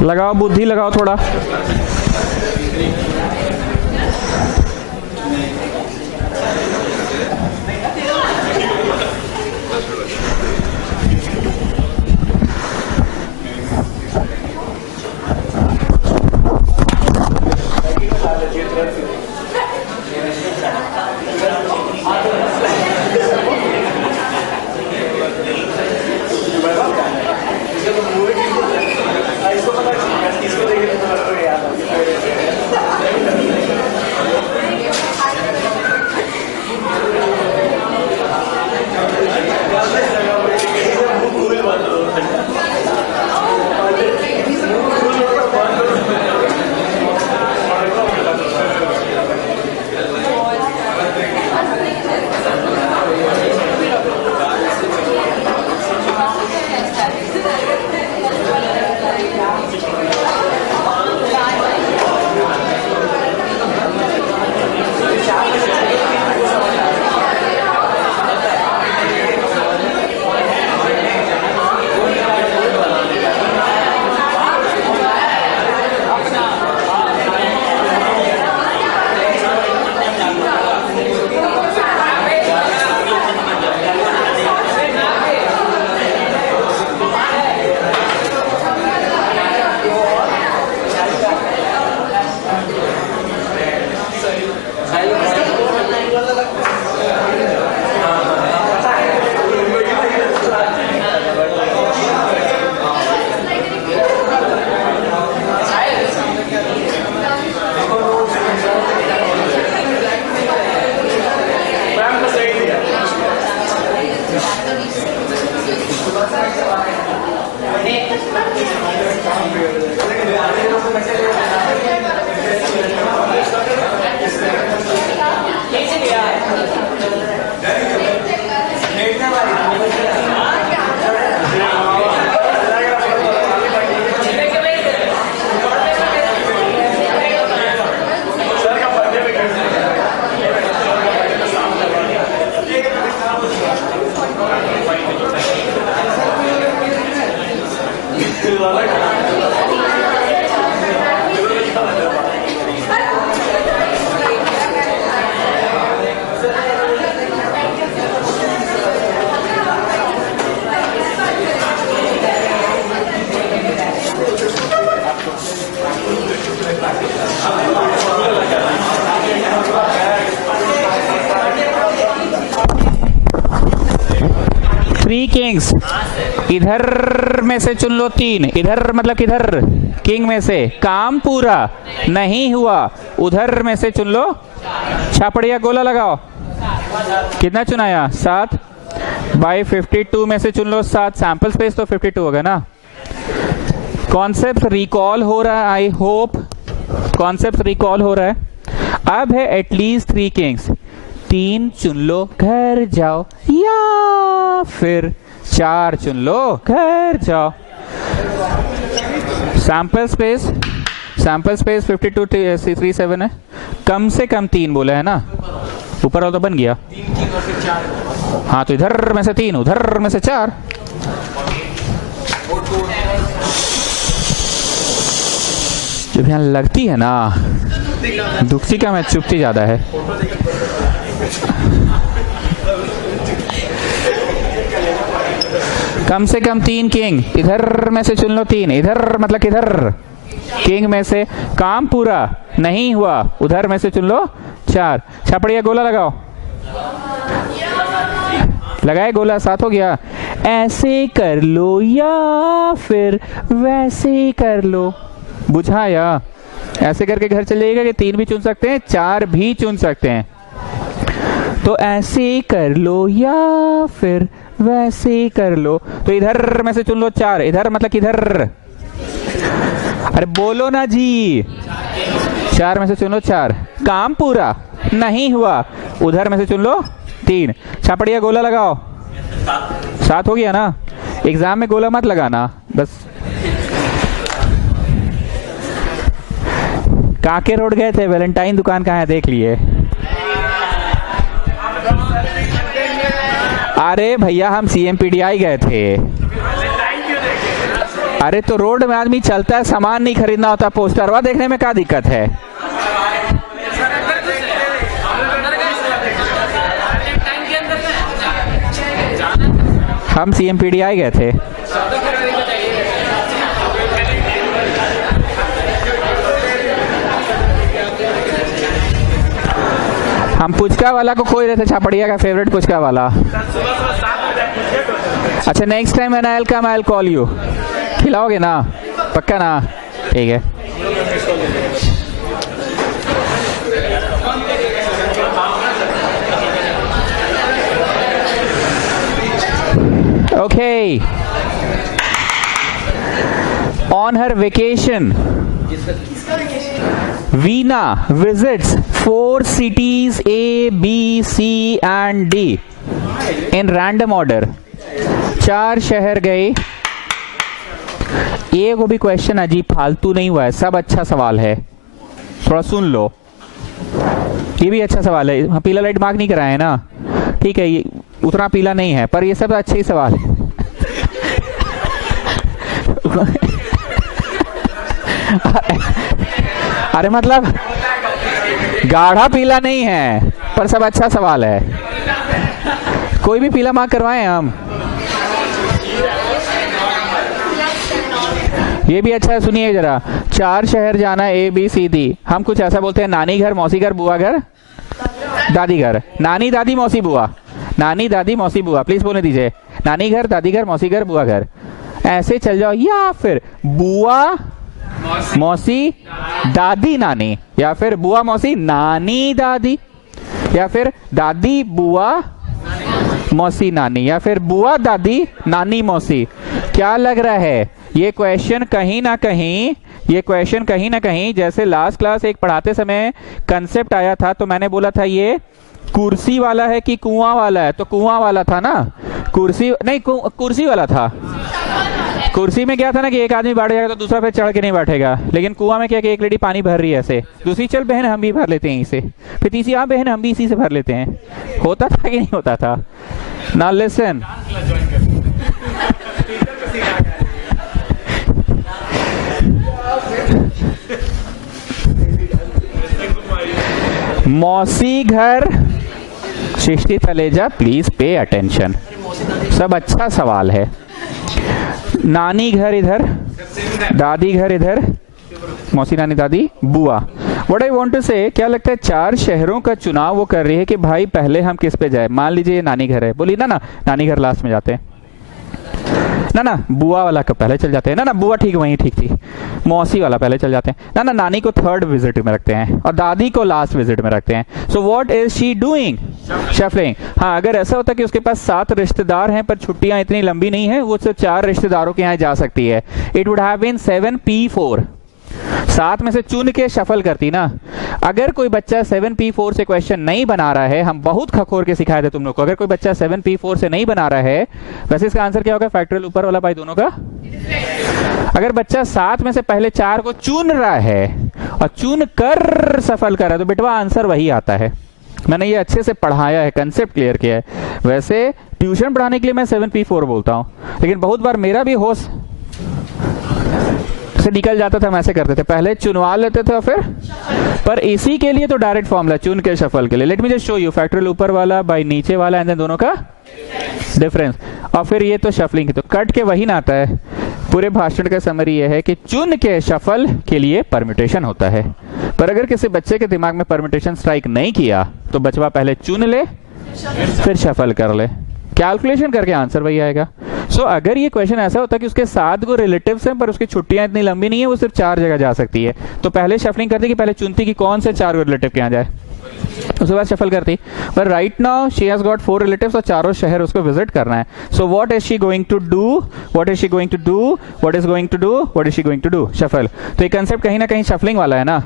लगाओ बुद्धि, लगाओ थोड़ा। 3 किंग्स, इधर में से चुन लो 3, इधर मतलब किधर, किंग में से, काम पूरा नहीं हुआ, उधर में से चुन लो, छापड़िया गोला लगाओ, कितना चुनाया 7, बाई 52 में से चुन लो 7, सैंपल स्पेस तो 52 होगा ना। कॉन्सेप्ट रिकॉल हो रहा है, आई होप कॉन्सेप्ट रिकॉल हो रहा है। अब है एटलीस्ट 3 किंग्स, 3 चुन लो घर जाओ, या फिर 4 चुन लो घर जाओ। सैंपल स्पेस 52 37 है, कम से कम 3 बोला है ना, ऊपर वाला तो बन गया। हाँ तो इधर में से 3, उधर में से 4। जब यहाँ लगती है ना दुखती का मैं चुपती ज्यादा है। कम से कम 3 किंग, इधर में से चुन लो 3, इधर मतलब किधर, किंग में से, काम पूरा नहीं हुआ, उधर में से चुन लो 4, छापड़िया गोला लगाओ, लगाए गोला, 7 हो गया। ऐसे कर लो या फिर वैसे कर लो, बुझाया। ऐसे करके घर चलेगा कि 3 भी चुन सकते हैं, 4 भी चुन सकते हैं। तो ऐसे कर लो या फिर वैसे कर लो, तो इधर में से चुन लो 4, इधर मतलब किधर, अरे बोलो ना जी, 4 में से चुन लो 4, काम पूरा नहीं हुआ, उधर में से चुन लो 3, छापड़िया गोला लगाओ, 7 हो गया ना। एग्जाम में गोला मत लगाना बस। काके रोड गए थे, वैलेंटाइन दुकान कहाँ है देख लिए। अरे भैया हम CMPDI गए थे। अरे तो रोड में आदमी चलता है, सामान नहीं खरीदना होता, पोस्टरवा देखने में क्या दिक्कत है। हम CMPDI गए थे। हम पुचका वाला को खोज रहे थे, छापड़िया का फेवरेट पुचका वाला। अच्छा next time when I will come I will call you, खिलाओगे ना पक्का ना, ठीक है। Okay. On her vacation, Veena visits 4 cities A, B, C and D in random order. 4 शहर गए। ये को भी क्वेश्चन अजीब फालतू नहीं हुआ है, सब अच्छा सवाल है, थोड़ा सुन लो। ये भी अच्छा सवाल है, पीला लाइट मार्क नहीं कराए ना, ठीक है, ये उतना पीला नहीं है, पर ये सब अच्छे ही सवाल है। अरे मतलब गाढ़ा पीला नहीं है, पर सब अच्छा सवाल है। कोई भी पीला मार्क करवाएं हम। ये भी अच्छा है, सुनिए जरा। 4 शहर जाना है A, B, C, D। हम कुछ ऐसा बोलते हैं, नानी घर, मौसी घर, बुआ घर, दादी घर, नानी दादी मौसी बुआ, नानी दादी मौसी बुआ, प्लीज बोलने दीजिए, नानी घर, दादी घर, मौसी घर, बुआ घर, ऐसे चल जाओ। या फिर बुआ मौसी दादी नानी, या फिर बुआ मौसी नानी दादी, या फिर दादी बुआ मौसी नानी, या फिर बुआ दादी नानी मौसी। क्या लग रहा है ये क्वेश्चन कहीं ना कहीं, ये क्वेश्चन कहीं ना कहीं, जैसे लास्ट क्लास एक पढ़ाते समय कंसेप्ट आया था, तो मैंने बोला था ये कुर्सी वाला है कि कुआं वाला है, तो कुआं वाला था ना, कुर्सी नहीं कुर्सी वाला था। कुर्सी में क्या था ना कि एक आदमी बैठ जाएगा तो दूसरा फिर चढ़ के नहीं बैठेगा, लेकिन कुआं में क्या कि एक लेडी पानी भर रही है ऐसे, दूसरी चल बहन हम भी भर लेते हैं इसे, फिर तीसरी हाँ बहन हम भी इसी से भर लेते हैं। होता था कि नहीं होता था? नाउ लिसन, मौसी घर, सृष्टि तलेजा प्लीज पे अटेंशन, सब अच्छा सवाल है। नानी घर इधर, दादी घर इधर, मौसी नानी दादी बुआ। व्हाट आई वांट टू से, क्या लगता है 4 शहरों का चुनाव वो कर रही है कि भाई पहले हम किस पे जाए। मान लीजिए ये नानी घर है, बोली ना ना नानी घर लास्ट में जाते हैं, ना ना बुआ वाला का पहले चल जाते हैं, ना ना बुआ ठीक वहीं ठीक थी, मौसी वाला पहले चल जाते हैं, ना ना नानी को थर्ड विजिट में रखते हैं और दादी को लास्ट विजिट में रखते हैं। सो what is she doing? Shuffling. हाँ, अगर ऐसा होता कि उसके पास 7 रिश्तेदार हैं पर छुट्टियां इतनी लंबी नहीं है, वो सिर्फ 4 रिश्तेदारों के यहाँ जा सकती है, it would have been 7P4। 7 में से चुन के शफल करती ना। अगर कोई बच्चा 7P4 से क्वेश्चन नहीं बना रहा है, हम बहुत खखोर के सिखाए थे तुम लोग को, अगर कोई बच्चा 7P4 से नहीं बना रहा है, वैसे इसका आंसर क्या होगा? फैक्टोरियल ऊपर वाला बाई दोनों का। अगर बच्चा 7 में से पहले 4 को चुन रहा है और चुन कर सफल कर रहा है, तो बेटवा आंसर वही आता है। मैंने ये अच्छे से पढ़ाया है, कंसेप्ट क्लियर किया है। वैसे ट्यूशन पढ़ाने के लिए मैं 7P4 बोलता हूं, लेकिन बहुत बार मेरा भी होश से निकल जाता था, हम ऐसे करते थे, पहले चुनवा लेते थे और फिर, पर इसी के लिए तो डायरेक्ट फॉर्मूला चुन के शफल के लिए। Let me just show you factorial ऊपर वाला बाय नीचे वाला एंड देन दोनों का डिफरेंस, और फिर ये तो शफलिंग, तो कट के वही ना आता है। पूरे भाषण का समरी ये है कि चुन के शफल के लिए परम्यूटेशन होता है, पर अगर किसी बच्चे के दिमाग में परम्यूटेशन स्ट्राइक नहीं किया तो बचवा पहले चुन ले फिर शफल कर ले, कैलकुलेशन करके आंसर वही आएगा। सो अगर ये क्वेश्चन ऐसा होता कि उसके 7 गो रिलेटिव्स हैं पर उसकी छुट्टियां इतनी लंबी नहीं है, वो सिर्फ 4 जगह जा सकती है, तो पहले शफलिंग करती कि पहले चुनती कि कौन से 4 रिलेटिव के यहाँ जाए, उसके बाद शफल करती। पर right now she has got 4 relatives और चारों शहर उसको विजिट करना है। So what is she going to do? What is she going to do? What is going to do? What is she going to do? Shuffle. तो ये concept कहीं ना कहीं शफलिंग वाला है ना,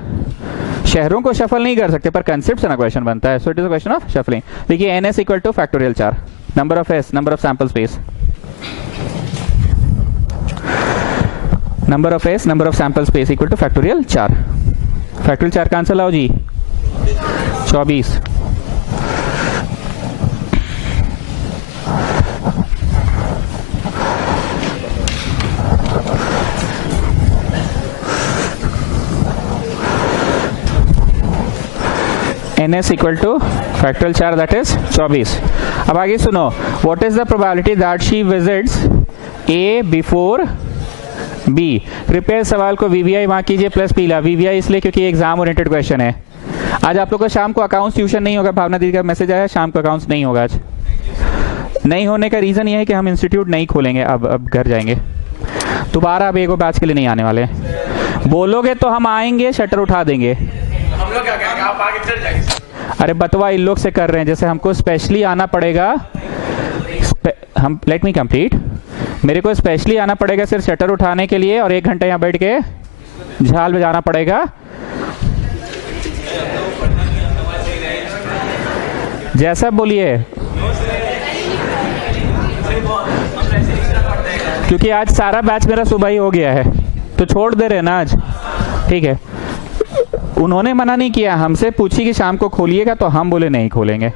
शहरों को शफल नहीं कर सकते पर कंसेप्ट से ना क्वेश्चन बनता है। So it is a question of shuffling. देखिए NS equal two factorial 4, number of S, number of sample space, number of S, number of sample space equal two factorial 4। Factorial 4 का answer लाओ जी, 24। NS equal two factorial 4 that is 24। अब आगे सुनो, what is the probability that she visits A before B? कृपया सवाल को VVI वहां कीजिए प्लस पीला। VVI इसलिए क्योंकि एग्जाम ओरिएंटेड क्वेश्चन है। आज आप लोग को शाम को अकाउंट्स ट्यूशन नहीं होगा, भावना दीदी का मैसेज आया, शाम को अकाउंट्स नहीं होगा। आज नहीं होने का रीजन ये है कि हम इंस्टीट्यूट नहीं खोलेंगे, अब घर जाएंगे दोबारा, अब एगो बैच के लिए नहीं आने वाले। बोलोगे तो हम आएंगे, शटर उठा देंगे। हम लोग क्या कहेंगे, आप आगे चल जाएंगे। अरे बतवा इन लोग से कर रहे हैं, जैसे हमको स्पेशली आना पड़ेगा, हम लेट मी कंप्लीट, मेरे को स्पेशली आना पड़ेगा सिर्फ शटर उठाने के लिए और 1 घंटा यहाँ बैठ के झाल बजाना पड़ेगा। जैसा बोलिए, क्योंकि आज सारा बैच मेरा सुबह ही हो गया है तो छोड़ दे रहे ना आज, ठीक है। उन्होंने मना नहीं किया, हमसे पूछी कि शाम को खोलिएगा तो हम बोले नहीं खोलेंगे।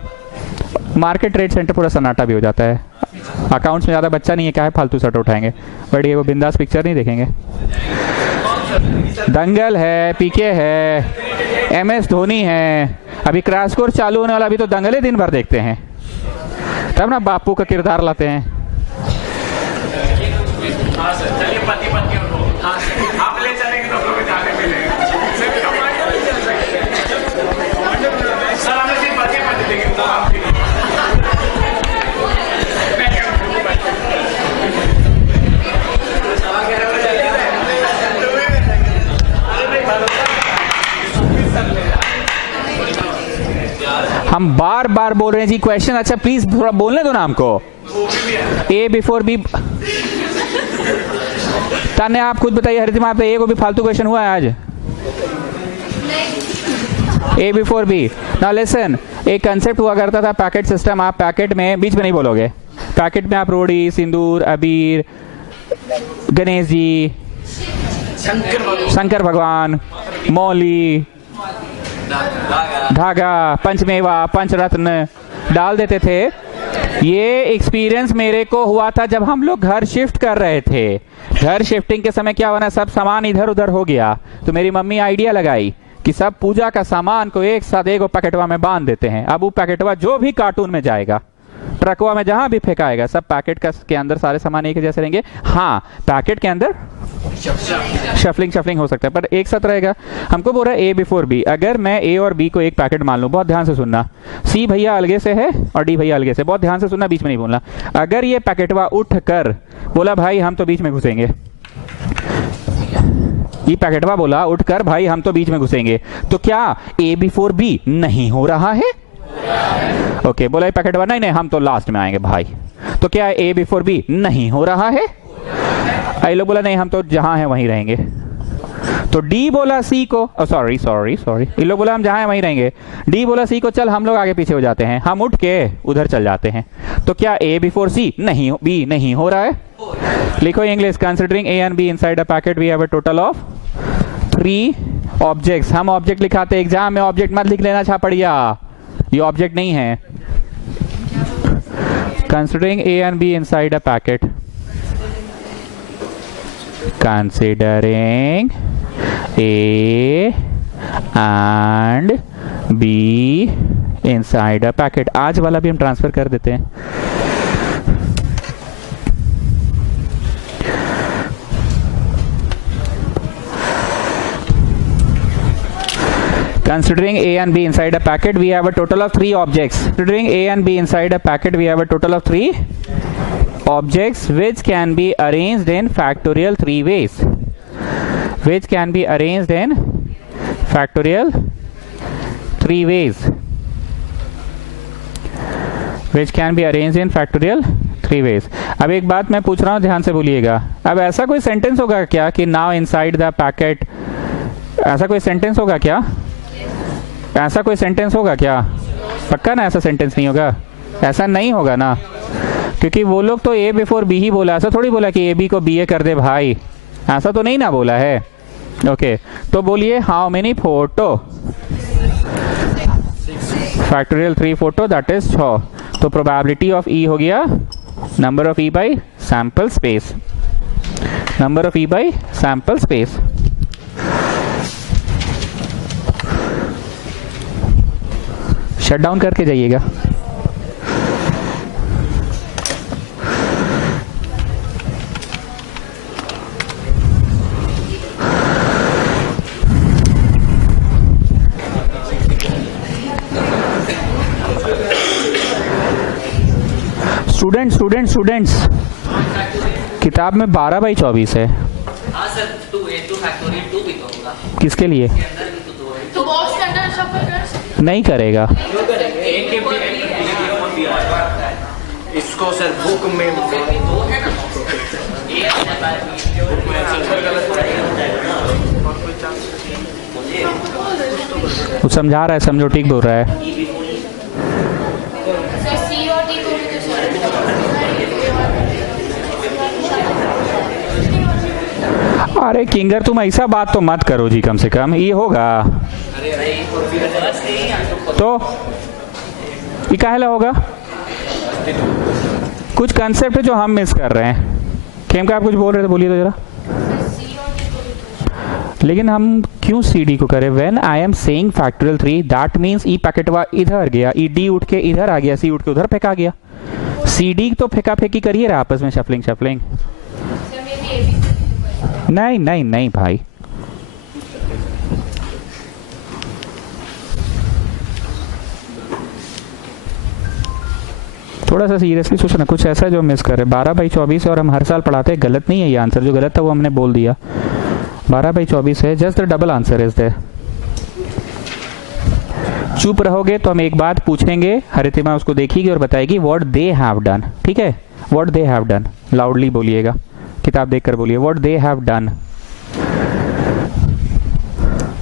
मार्केट ट्रेड सेंटर पूरा सन्नाटा भी हो जाता है, अकाउंट्स में ज़्यादा बच्चा नहीं है, क्या है फालतू शटर उठाएंगे, बट ये वो बिंदास पिक्चर नहीं देखेंगे। दंगल है, पीके है, MS धोनी है, अभी क्रैश कोर्स चालू होने वाला, अभी तो दंगल ही दिन भर देखते हैं, तब ना बापू का किरदार लाते हैं। हम बार बार बोल रहे हैं जी क्वेश्चन, अच्छा प्लीज थोड़ा बोलने दो ना हमको। A बिफोर B, ताने आप खुद बताइए हरितिमा, आप A को भी फालतू क्वेश्चन हुआ है आज? A before B। Now listen, एक कंसेप्ट हुआ करता था पैकेट सिस्टम, आप पैकेट में बीच में नहीं बोलोगे, पैकेट में आप रोड़ी, सिंदूर, अबीर, गणेश जी, शंकर भगवान, मौली, धागा, पंचमेवा, पंचरत्न डाल देते थे। ये एक्सपीरियंस मेरे को हुआ था जब हम लोग घर शिफ्ट कर रहे थे। घर शिफ्टिंग के समय क्या होना, सब सामान इधर उधर हो गया, तो मेरी मम्मी आइडिया लगाई कि सब पूजा का सामान को एक साथ एक पैकेटवा में बांध देते हैं। अब वो पैकेटवा जो भी कार्टून में जाएगा ट्रकवा में जहां भी फेंकाएगा सब पैकेट के अंदर सारे सामान एक जैसे रहेंगे। हाँ, पैकेट के अंदर शफलिंग हो सकता है, पर एक साथ रहेगा। हमको बोल रहा है ए बिफोर बी। अगर मैं ए और बी को एक पैकेट मान लूं, बहुत ध्यान से सुनना, सी भैया अलगे से है और डी भैया अलगे से, बहुत ध्यान से सुनना, बीच में नहीं बोलना। अगर ये पैकेटवा उठ कर बोला भाई हम तो बीच में घुसेंगे, ये पैकेटवा बोला उठकर भाई हम तो बीच में घुसेंगे, तो क्या ए बिफोर बी नहीं हो रहा है? ओके, बोला ये पैकेटवा नहीं हम तो लास्ट में आएंगे भाई, तो क्या ए बिफोर बी नहीं हो रहा है? ये लोग बोला नहीं हम तो जहां है वहीं रहेंगे। तो डी बोला सी को, सॉरी ये लोग बोला हम जहां है वहीं रहेंगे। डी बोला सी को चल हम लोग आगे पीछे हो जाते हैं, हम उठ के उधर चल जाते हैं। तो क्या ए बिफोर सी नहीं, बी नहीं हो रहा है? लिखो English, considering A and B inside a packet we have a total of 3 objects. हम ऑब्जेक्ट लिखाते एग्जाम में, ऑब्जेक्ट मत लिख लेना छापड़िया, ये ऑब्जेक्ट नहीं है। Considering A and B inside a packet, considering A and B inside a packet। आज वाला भी हम ट्रांसफर कर देते हैं। Considering A and B inside a packet, we have a total of 3 objects. Considering A and B inside a packet, we have a total of 3 objects which can be arranged in factorial 3 ways. Which can be arranged in factorial 3 ways. Which can be arranged in factorial 3 ways. अब एक बात मैं पूछ रहा हूँ, ध्यान से बोलिएगा। अब ऐसा कोई सेंटेंस होगा क्या कि now inside the packet, ऐसा कोई सेंटेंस होगा क्या? ऐसा कोई सेंटेंस होगा क्या? पक्का ना ऐसा सेंटेंस नहीं होगा? ऐसा नहीं होगा ना, क्योंकि वो लोग तो ए बिफोर बी ही बोला, ऐसा थोड़ी बोला कि ए बी को बी ए कर दे भाई, ऐसा तो नहीं ना बोला है। ओके, तो बोलिए how many photo? Factorial 3 photo, that is 6। तो प्रोबेबिलिटी ऑफ ई हो गया number of E by sample space, number of E by sample space. Shut down करके जाइएगा। स्टूडेंट्स किताब में 12/24 है। हाँ सर, 2 फैक्टोरियल 2 भी तो होगा। किसके लिए? तो बॉक्स के अंदर शफल कर नहीं करेगा। इसको सर बुक में वो समझा रहा है, समझो, ठीक बोल रहा है। अरे किंगर तुम ऐसा बात तो मत करो जी, कम से कम ये होगा तो ये काहेला होगा? कुछ कंसेप्ट है जो हम मिस कर रहे हैं। खेम का आप कुछ बोल रहे थे, बोलिए तो जरा। लेकिन हम क्यों सी डी को करें? When I am saying factorial 3 that means ई पैकेटवा इधर गया, ई डी उठ के इधर आ गया, सी उठ के उधर फेंका गया। सी डी तो फेंका फेंकी करिए रहा आपस में, शफलिंग। नहीं भाई, थोड़ा सा सीरियसली सोचना, कुछ ऐसा जो मिस करे। 12/24 और हम हर साल पढ़ाते हैं, गलत नहीं है ये आंसर, जो गलत था वो हमने बोल दिया। 12/24 है, just the double answer is there. चुप रहोगे तो हम एक बात पूछेंगे, हरितिमा उसको देखेगी और बताएगी व्हाट दे हैव डन। ठीक है, what they have done, loudly बोलिएगा, किताब देखकर बोलिए, व्हाट दे हैव डन।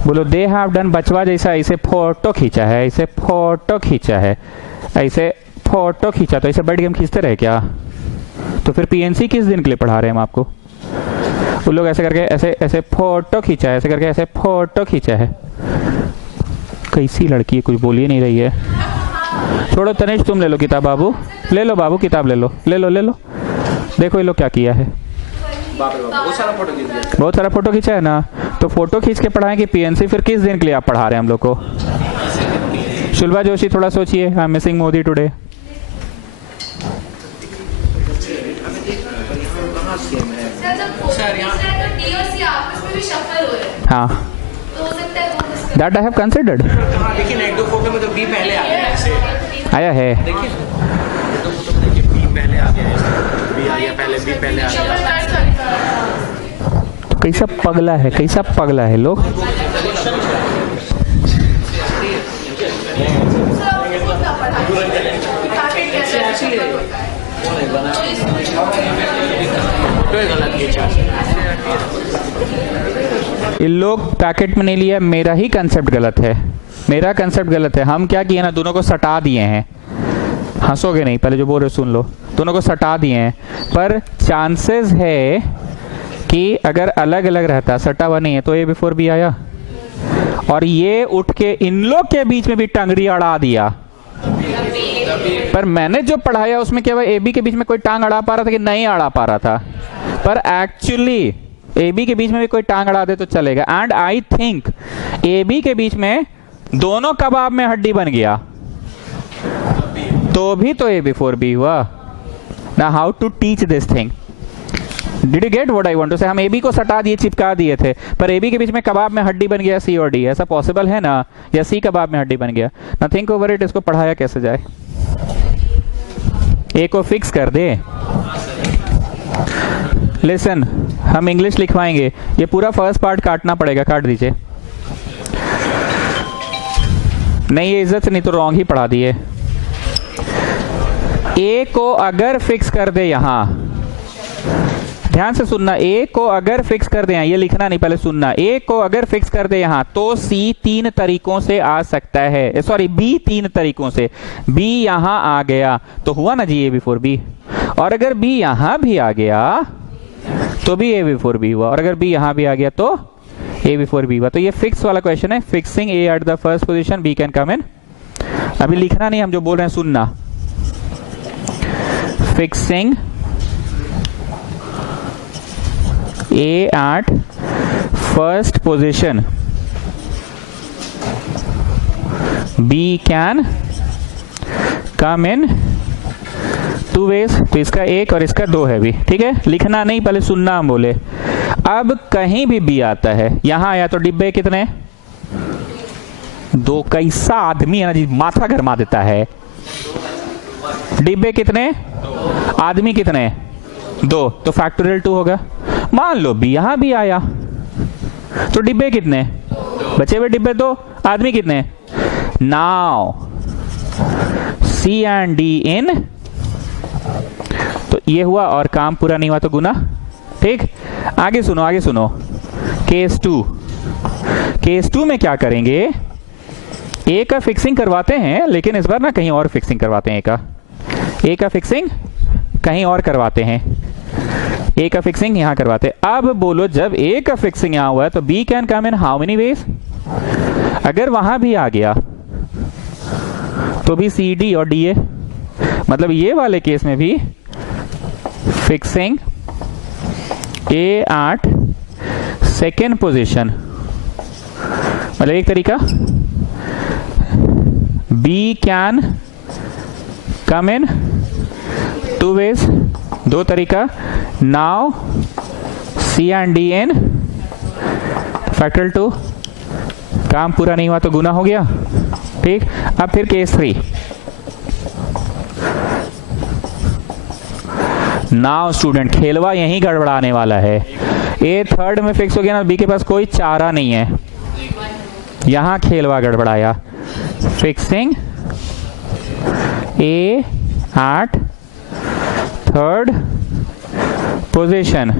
बोलो दे हैव डन बचवा जैसा ऐसे फोटो खींचा है, ऐसे फोटो खींचा है, ऐसे फोटो खींचा। तो ऐसे बैठ के हम खींचते रहे क्या? तो फिर पीएनसी किस दिन के लिए पढ़ा रहे हैं हम आपको? वो लोग ऐसे करके ऐसे फोटो खींचा है, ऐसे करके ऐसे फोटो खींचा है। कैसी लड़की है, कुछ बोल ही नहीं रही है। छोड़ो तनिष, तुम ले लो किताब बाबू, ले लो बाबू किताब ले लो। देखो ये लोग क्या किया है, बहुत सारा फोटो खींचा है ना। तो फोटो खींच के पढ़ाएं कि पीएनसी फिर किस दिन के लिए आप पढ़ा रहे हैं हम लोग को? शुल्बा जोशी थोड़ा सोचिए, आई am missing Modi today. Sir जब सर, यहाँ- तो डी और सी आपस में भी शफल हो रहे हैं, हाँ, तो हो सकता है वो discuss that I have considered. हाँ लेकिन एक दो फोटो में तो बी पहले आ गया है ऐसे। आया है, देखिए तो फोटो में देखिए बी पहले आ गया है, बी आ गया पहले, बी पहले आ गया। तो कैसा पगला है, कैसा पगला है लोग। तो ये गलत खींचा। इन लोग पैकेट में नहीं लिया, मेरा ही कंसेप्ट गलत है, मेरा कंसेप्ट गलत है। हम क्या किए ना, दोनों को सटा दिए हैं। हंसोगे नहीं, पहले जो बोल रहे हो सुन लो। दोनों को सटा दिए हैं, पर चांसेस है कि अगर अलग अलग रहता, सटा हुआ नहीं है, तो ए बिफोर बी आया, और ये उठ के इन लोग के बीच में भी टंगड़ी अड़ा दिया। पर मैंने जो पढ़ाया उसमें क्या हुआ, ए बी के बीच में कोई टांग अड़ा पा रहा था कि नहीं अड़ा पा रहा था, पर एक्चुअली ए बी के बीच में भी कोई टांग अड़ा दे तो चलेगा। And I think A B के बीच में दोनों कबाब में हड्डी बन गया, तो भी तो ए बिफोर बी हुआ ना। How to teach this thing? Did you get what I want to say? हम ए बी को सटा दिए, चिपका दिए थे, पर ए बी के बीच में कबाब में हड्डी बन गया सी और डी। ऐसा पॉसिबल है ना? या सी कबाब में हड्डी बन गया ना। Think over it. इसको पढ़ाया कैसे जाए? ए को फिक्स कर दे। लिसन, हम इंग्लिश लिखवाएंगे, ये पूरा फर्स्ट पार्ट काटना पड़ेगा, काट दीजिए। नहीं, ये इज्जत से नहीं तो रॉन्ग ही पढ़ा दिए। ए को अगर फिक्स कर दे, यहां ध्यान से सुनना, ए को अगर फिक्स कर दे, ये लिखना नहीं, पहले सुनना। ए को अगर फिक्स कर दे यहां, तो सी 3 तरीकों से आ सकता है, सॉरी बी 3 तरीकों से। बी यहां आ गया तो हुआ ना जी ए बिफोर बी, और अगर बी यहां भी आ गया तो भी ए बिफोर बी हुआ, और अगर बी यहां भी आ गया तो ए बिफोर बी हुआ। तो ये फिक्स वाला क्वेश्चन है, fixing A at the first position, B can come in. अभी लिखना नहीं, हम जो बोल रहे हैं सुनना। Fixing A at first position, B can come in 2 ways। तो इसका 1 और इसका 2 है भी, ठीक है। लिखना नहीं, पहले सुनना हम बोले। अब कहीं भी B आता है, यहां आया तो डिब्बे कितने? 2। कैसा आदमी है ना जी, माथा गरमा देता है। डिब्बे कितने? आदमी कितने? 2, तो फैक्टोरियल 2 होगा। मान लो बी यहां भी आया तो डिब्बे कितने? बचे हुए डिब्बे 2, आदमी कितने? नाउ सी एंड डी इन, तो ये हुआ, और काम पूरा नहीं हुआ तो गुना, ठीक। आगे सुनो, आगे सुनो। केस 2, केस 2 में क्या करेंगे? ए का फिक्सिंग करवाते हैं, लेकिन इस बार ना कहीं और फिक्सिंग करवाते हैं। ए का फिक्सिंग कहीं और करवाते हैं, ए का फिक्सिंग यहां करवाते। अब बोलो, जब ए का फिक्सिंग यहां हुआ है तो B can come in how many ways? अगर वहां भी आ गया तो भी सी डी और डी ए, मतलब ये वाले केस में भी fixing A at second position, मतलब एक तरीका, B can come in 2 ways, 2 तरीका। Now C and D in factorial 2, काम पूरा नहीं हुआ तो गुना हो गया, ठीक। अब फिर केस 3, नाउ स्टूडेंट खेलवा यहीं गड़बड़ाने वाला है। ए थर्ड में फिक्स हो गया ना, बी के पास कोई चारा नहीं है, यहां खेलवा गड़बड़ाया। फिक्सिंग ए एट थर्ड पोजीशन,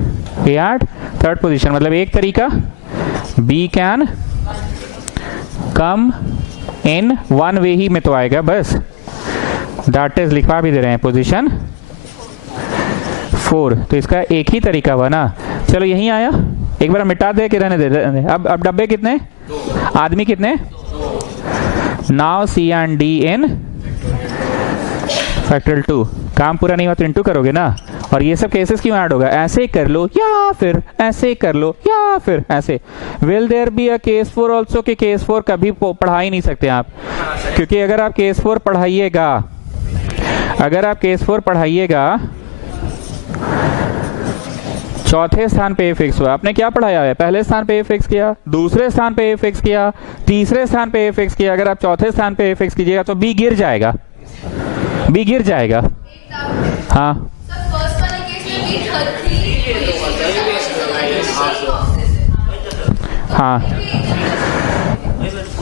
ए एट थर्ड पोजीशन, मतलब एक तरीका, बी कैन कम इन 1 वे ही में तो आएगा बस, दैट इज लिखवा भी दे रहे हैं पोजीशन 4। तो इसका एक ही तरीका हुआ ना। चलो यहीं आया, एक बार मिटा दे कि रहने दे। अब डब्बे कितने? आदमी कितने? Now C and D in factorial 2, काम पूरा नहीं हुआ तो इनटू करोगे ना। और ये सब केसेस क्यों ऐड होगा? ऐसे कर लो या फिर ऐसे कर लो या फिर ऐसे। Will there be a case 4 also? कि केस 4 कभी पढ़ा ही नहीं सकते आप, क्योंकि अगर आप केस 4 पढ़ाइएगा, अगर आप केस 4 पढ़ाइएगा चौथे स्थान पे ए फिक्स हुआ। आपने क्या पढ़ाया है? पहले स्थान पे ए फिक्स किया, दूसरे स्थान पे ए फिक्स किया, तीसरे स्थान पे ए फिक्स किया। अगर आप चौथे स्थान पे ए फिक्स कीजिएगा तो बी गिर जाएगा, बी गिर जाएगा। हाँ हाँ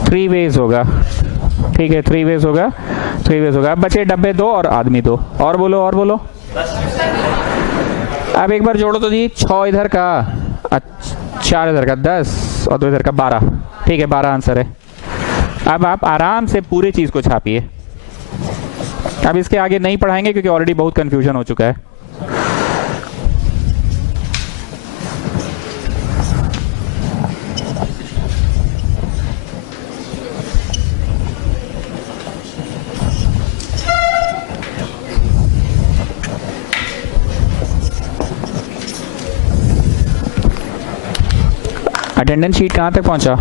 3 वेज होगा, ठीक है 3 वेज होगा, 3 वेज होगा। अब बचे डब्बे 2 और आदमी 2। और बोलो, और बोलो। अब एक बार जोड़ो तो जी, 6 इधर का, 4 इधर का, 10 और 2 इधर का, 12। ठीक है 12 आंसर है। अब आप आराम से पूरे चीज को छापिए। अब इसके आगे नहीं पढ़ाएंगे क्योंकि ऑलरेडी बहुत कंफ्यूजन हो चुका है। अटेंडेंस शीट कहाँ तक पहुंचा?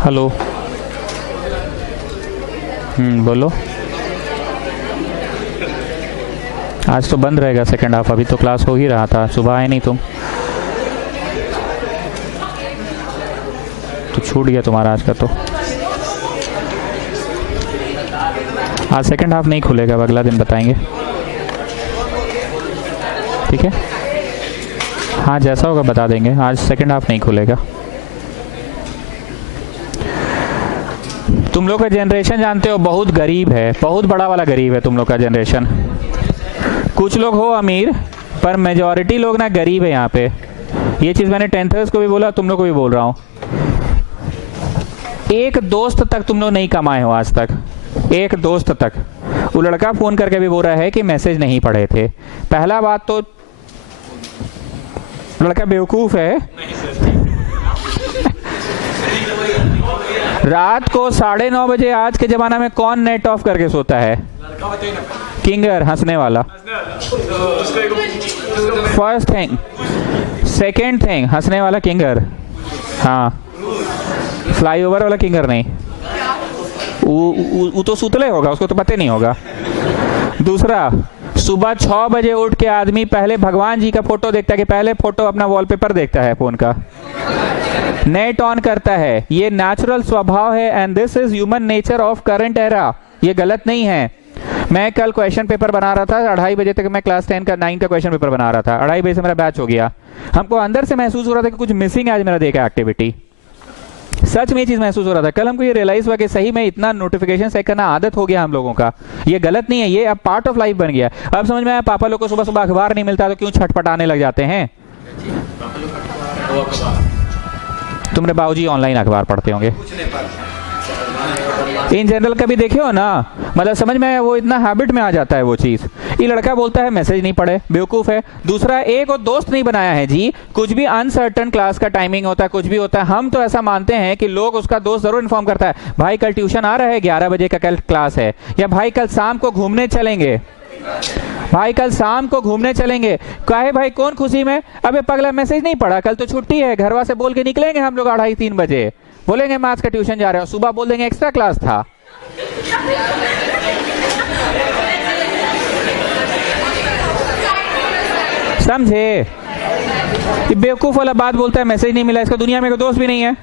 हेलो, बोलो। आज तो बंद रहेगा सेकंड हाफ, अभी तो क्लास हो ही रहा था। सुबह आए नहीं तुम तो छूट गया तुम्हारा आज का। तो आज सेकंड हाफ नहीं खुलेगा, अब अगला दिन बताएंगे, ठीक है? हाँ जैसा होगा बता देंगे, आज सेकंड हाफ नहीं खुलेगा। तुम लोग का जनरेशन जानते हो बहुत गरीब है, बहुत बड़ा वाला गरीब है तुम लोग का जनरेशन। कुछ लोग हो अमीर पर मेजॉरिटी लोग ना गरीब है यहाँ पे। ये चीज़ मैंने टेंथर्स को भी बोला, तुम लोग को भी बोल रहा हूँ। एक दोस्त तक तुम लोग नहीं कमाए हो आज तक, एक दोस्त तक। वो लड़का फोन करके भी बोल रहा है कि मैसेज नहीं पढ़े थे। पहला बात तो लड़का बेवकूफ है। रात को 9:30 बजे आज के जमाना में कौन नेट ऑफ करके सोता है? किंगर, हंसने वाला। First thing. सेकेंड थिंग, हंसने वाला किंगर। हाँ, फ्लाईओवर वाला किंगर नहीं। वो तो सुतले होगा, उसको तो पता नहीं होगा। दूसरा, सुबह 6 बजे उठ के आदमी पहले भगवान जी का फोटो देखता है कि पहले फोटो अपना वॉलपेपर देखता है फोन का, नेट ऑन करता है। ये नेचुरल स्वभाव है and this is human nature of current era. ये गलत नहीं है। मैं कल क्वेश्चन पेपर बना रहा था, 2:30 बजे तक मैं क्लास 10 का 9 का क्वेश्चन पेपर बना रहा था। 2:30 बजे से मेरा बैच हो गया। हमको अंदर से महसूस हो रहा था कि कुछ मिसिंग है आज मेरा देखा एक्टिविटी। सच में ये चीज महसूस हो रहा था। कल हमको ये रियलाइज हुआ कि सही में इतना नोटिफिकेशन चेक करना आदत हो गया हम लोगों का। ये गलत नहीं है, ये अब पार्ट ऑफ लाइफ बन गया। अब समझ में आया, पापा लोग को सुबह सुबह अखबार नहीं मिलता तो क्यों छटपटाने लग जाते हैं। तुम्हारे बाबूजी ऑनलाइन अखबार पढ़ते होंगे। इन जनरल कभी देखे हो ना, मतलब समझ में वो इतना हैबिट में आ जाता है वो चीज। ये लड़का बोलता है मैसेज नहीं पढ़े, बेवकूफ है। दूसरा, एक और दोस्त नहीं बनाया है जी। कुछ भी अनसर्टन क्लास का टाइमिंग होता है, कुछ भी होता है, हम तो ऐसा मानते हैं कि लोग उसका दोस्त जरूर इन्फॉर्म करता है, भाई कल ट्यूशन आ रहा है, 11 बजे का कल क्लास है, या भाई कल शाम को घूमने चलेंगे, भाई कल शाम को घूमने चलेंगे। काहे भाई, कौन खुशी में? अबे पगला मैसेज नहीं पढ़ा, कल तो छुट्टी है, घरवा से बोल के निकलेंगे हम लोग 2:30-3 बजे, बोलेंगे मैथ्स का ट्यूशन जा रहे हो, सुबह बोल देंगे एक्स्ट्रा क्लास था। समझे? ये बेवकूफ वाला बात बोलता है मैसेज नहीं मिला, इसका दुनिया में कोई दोस्त भी नहीं है।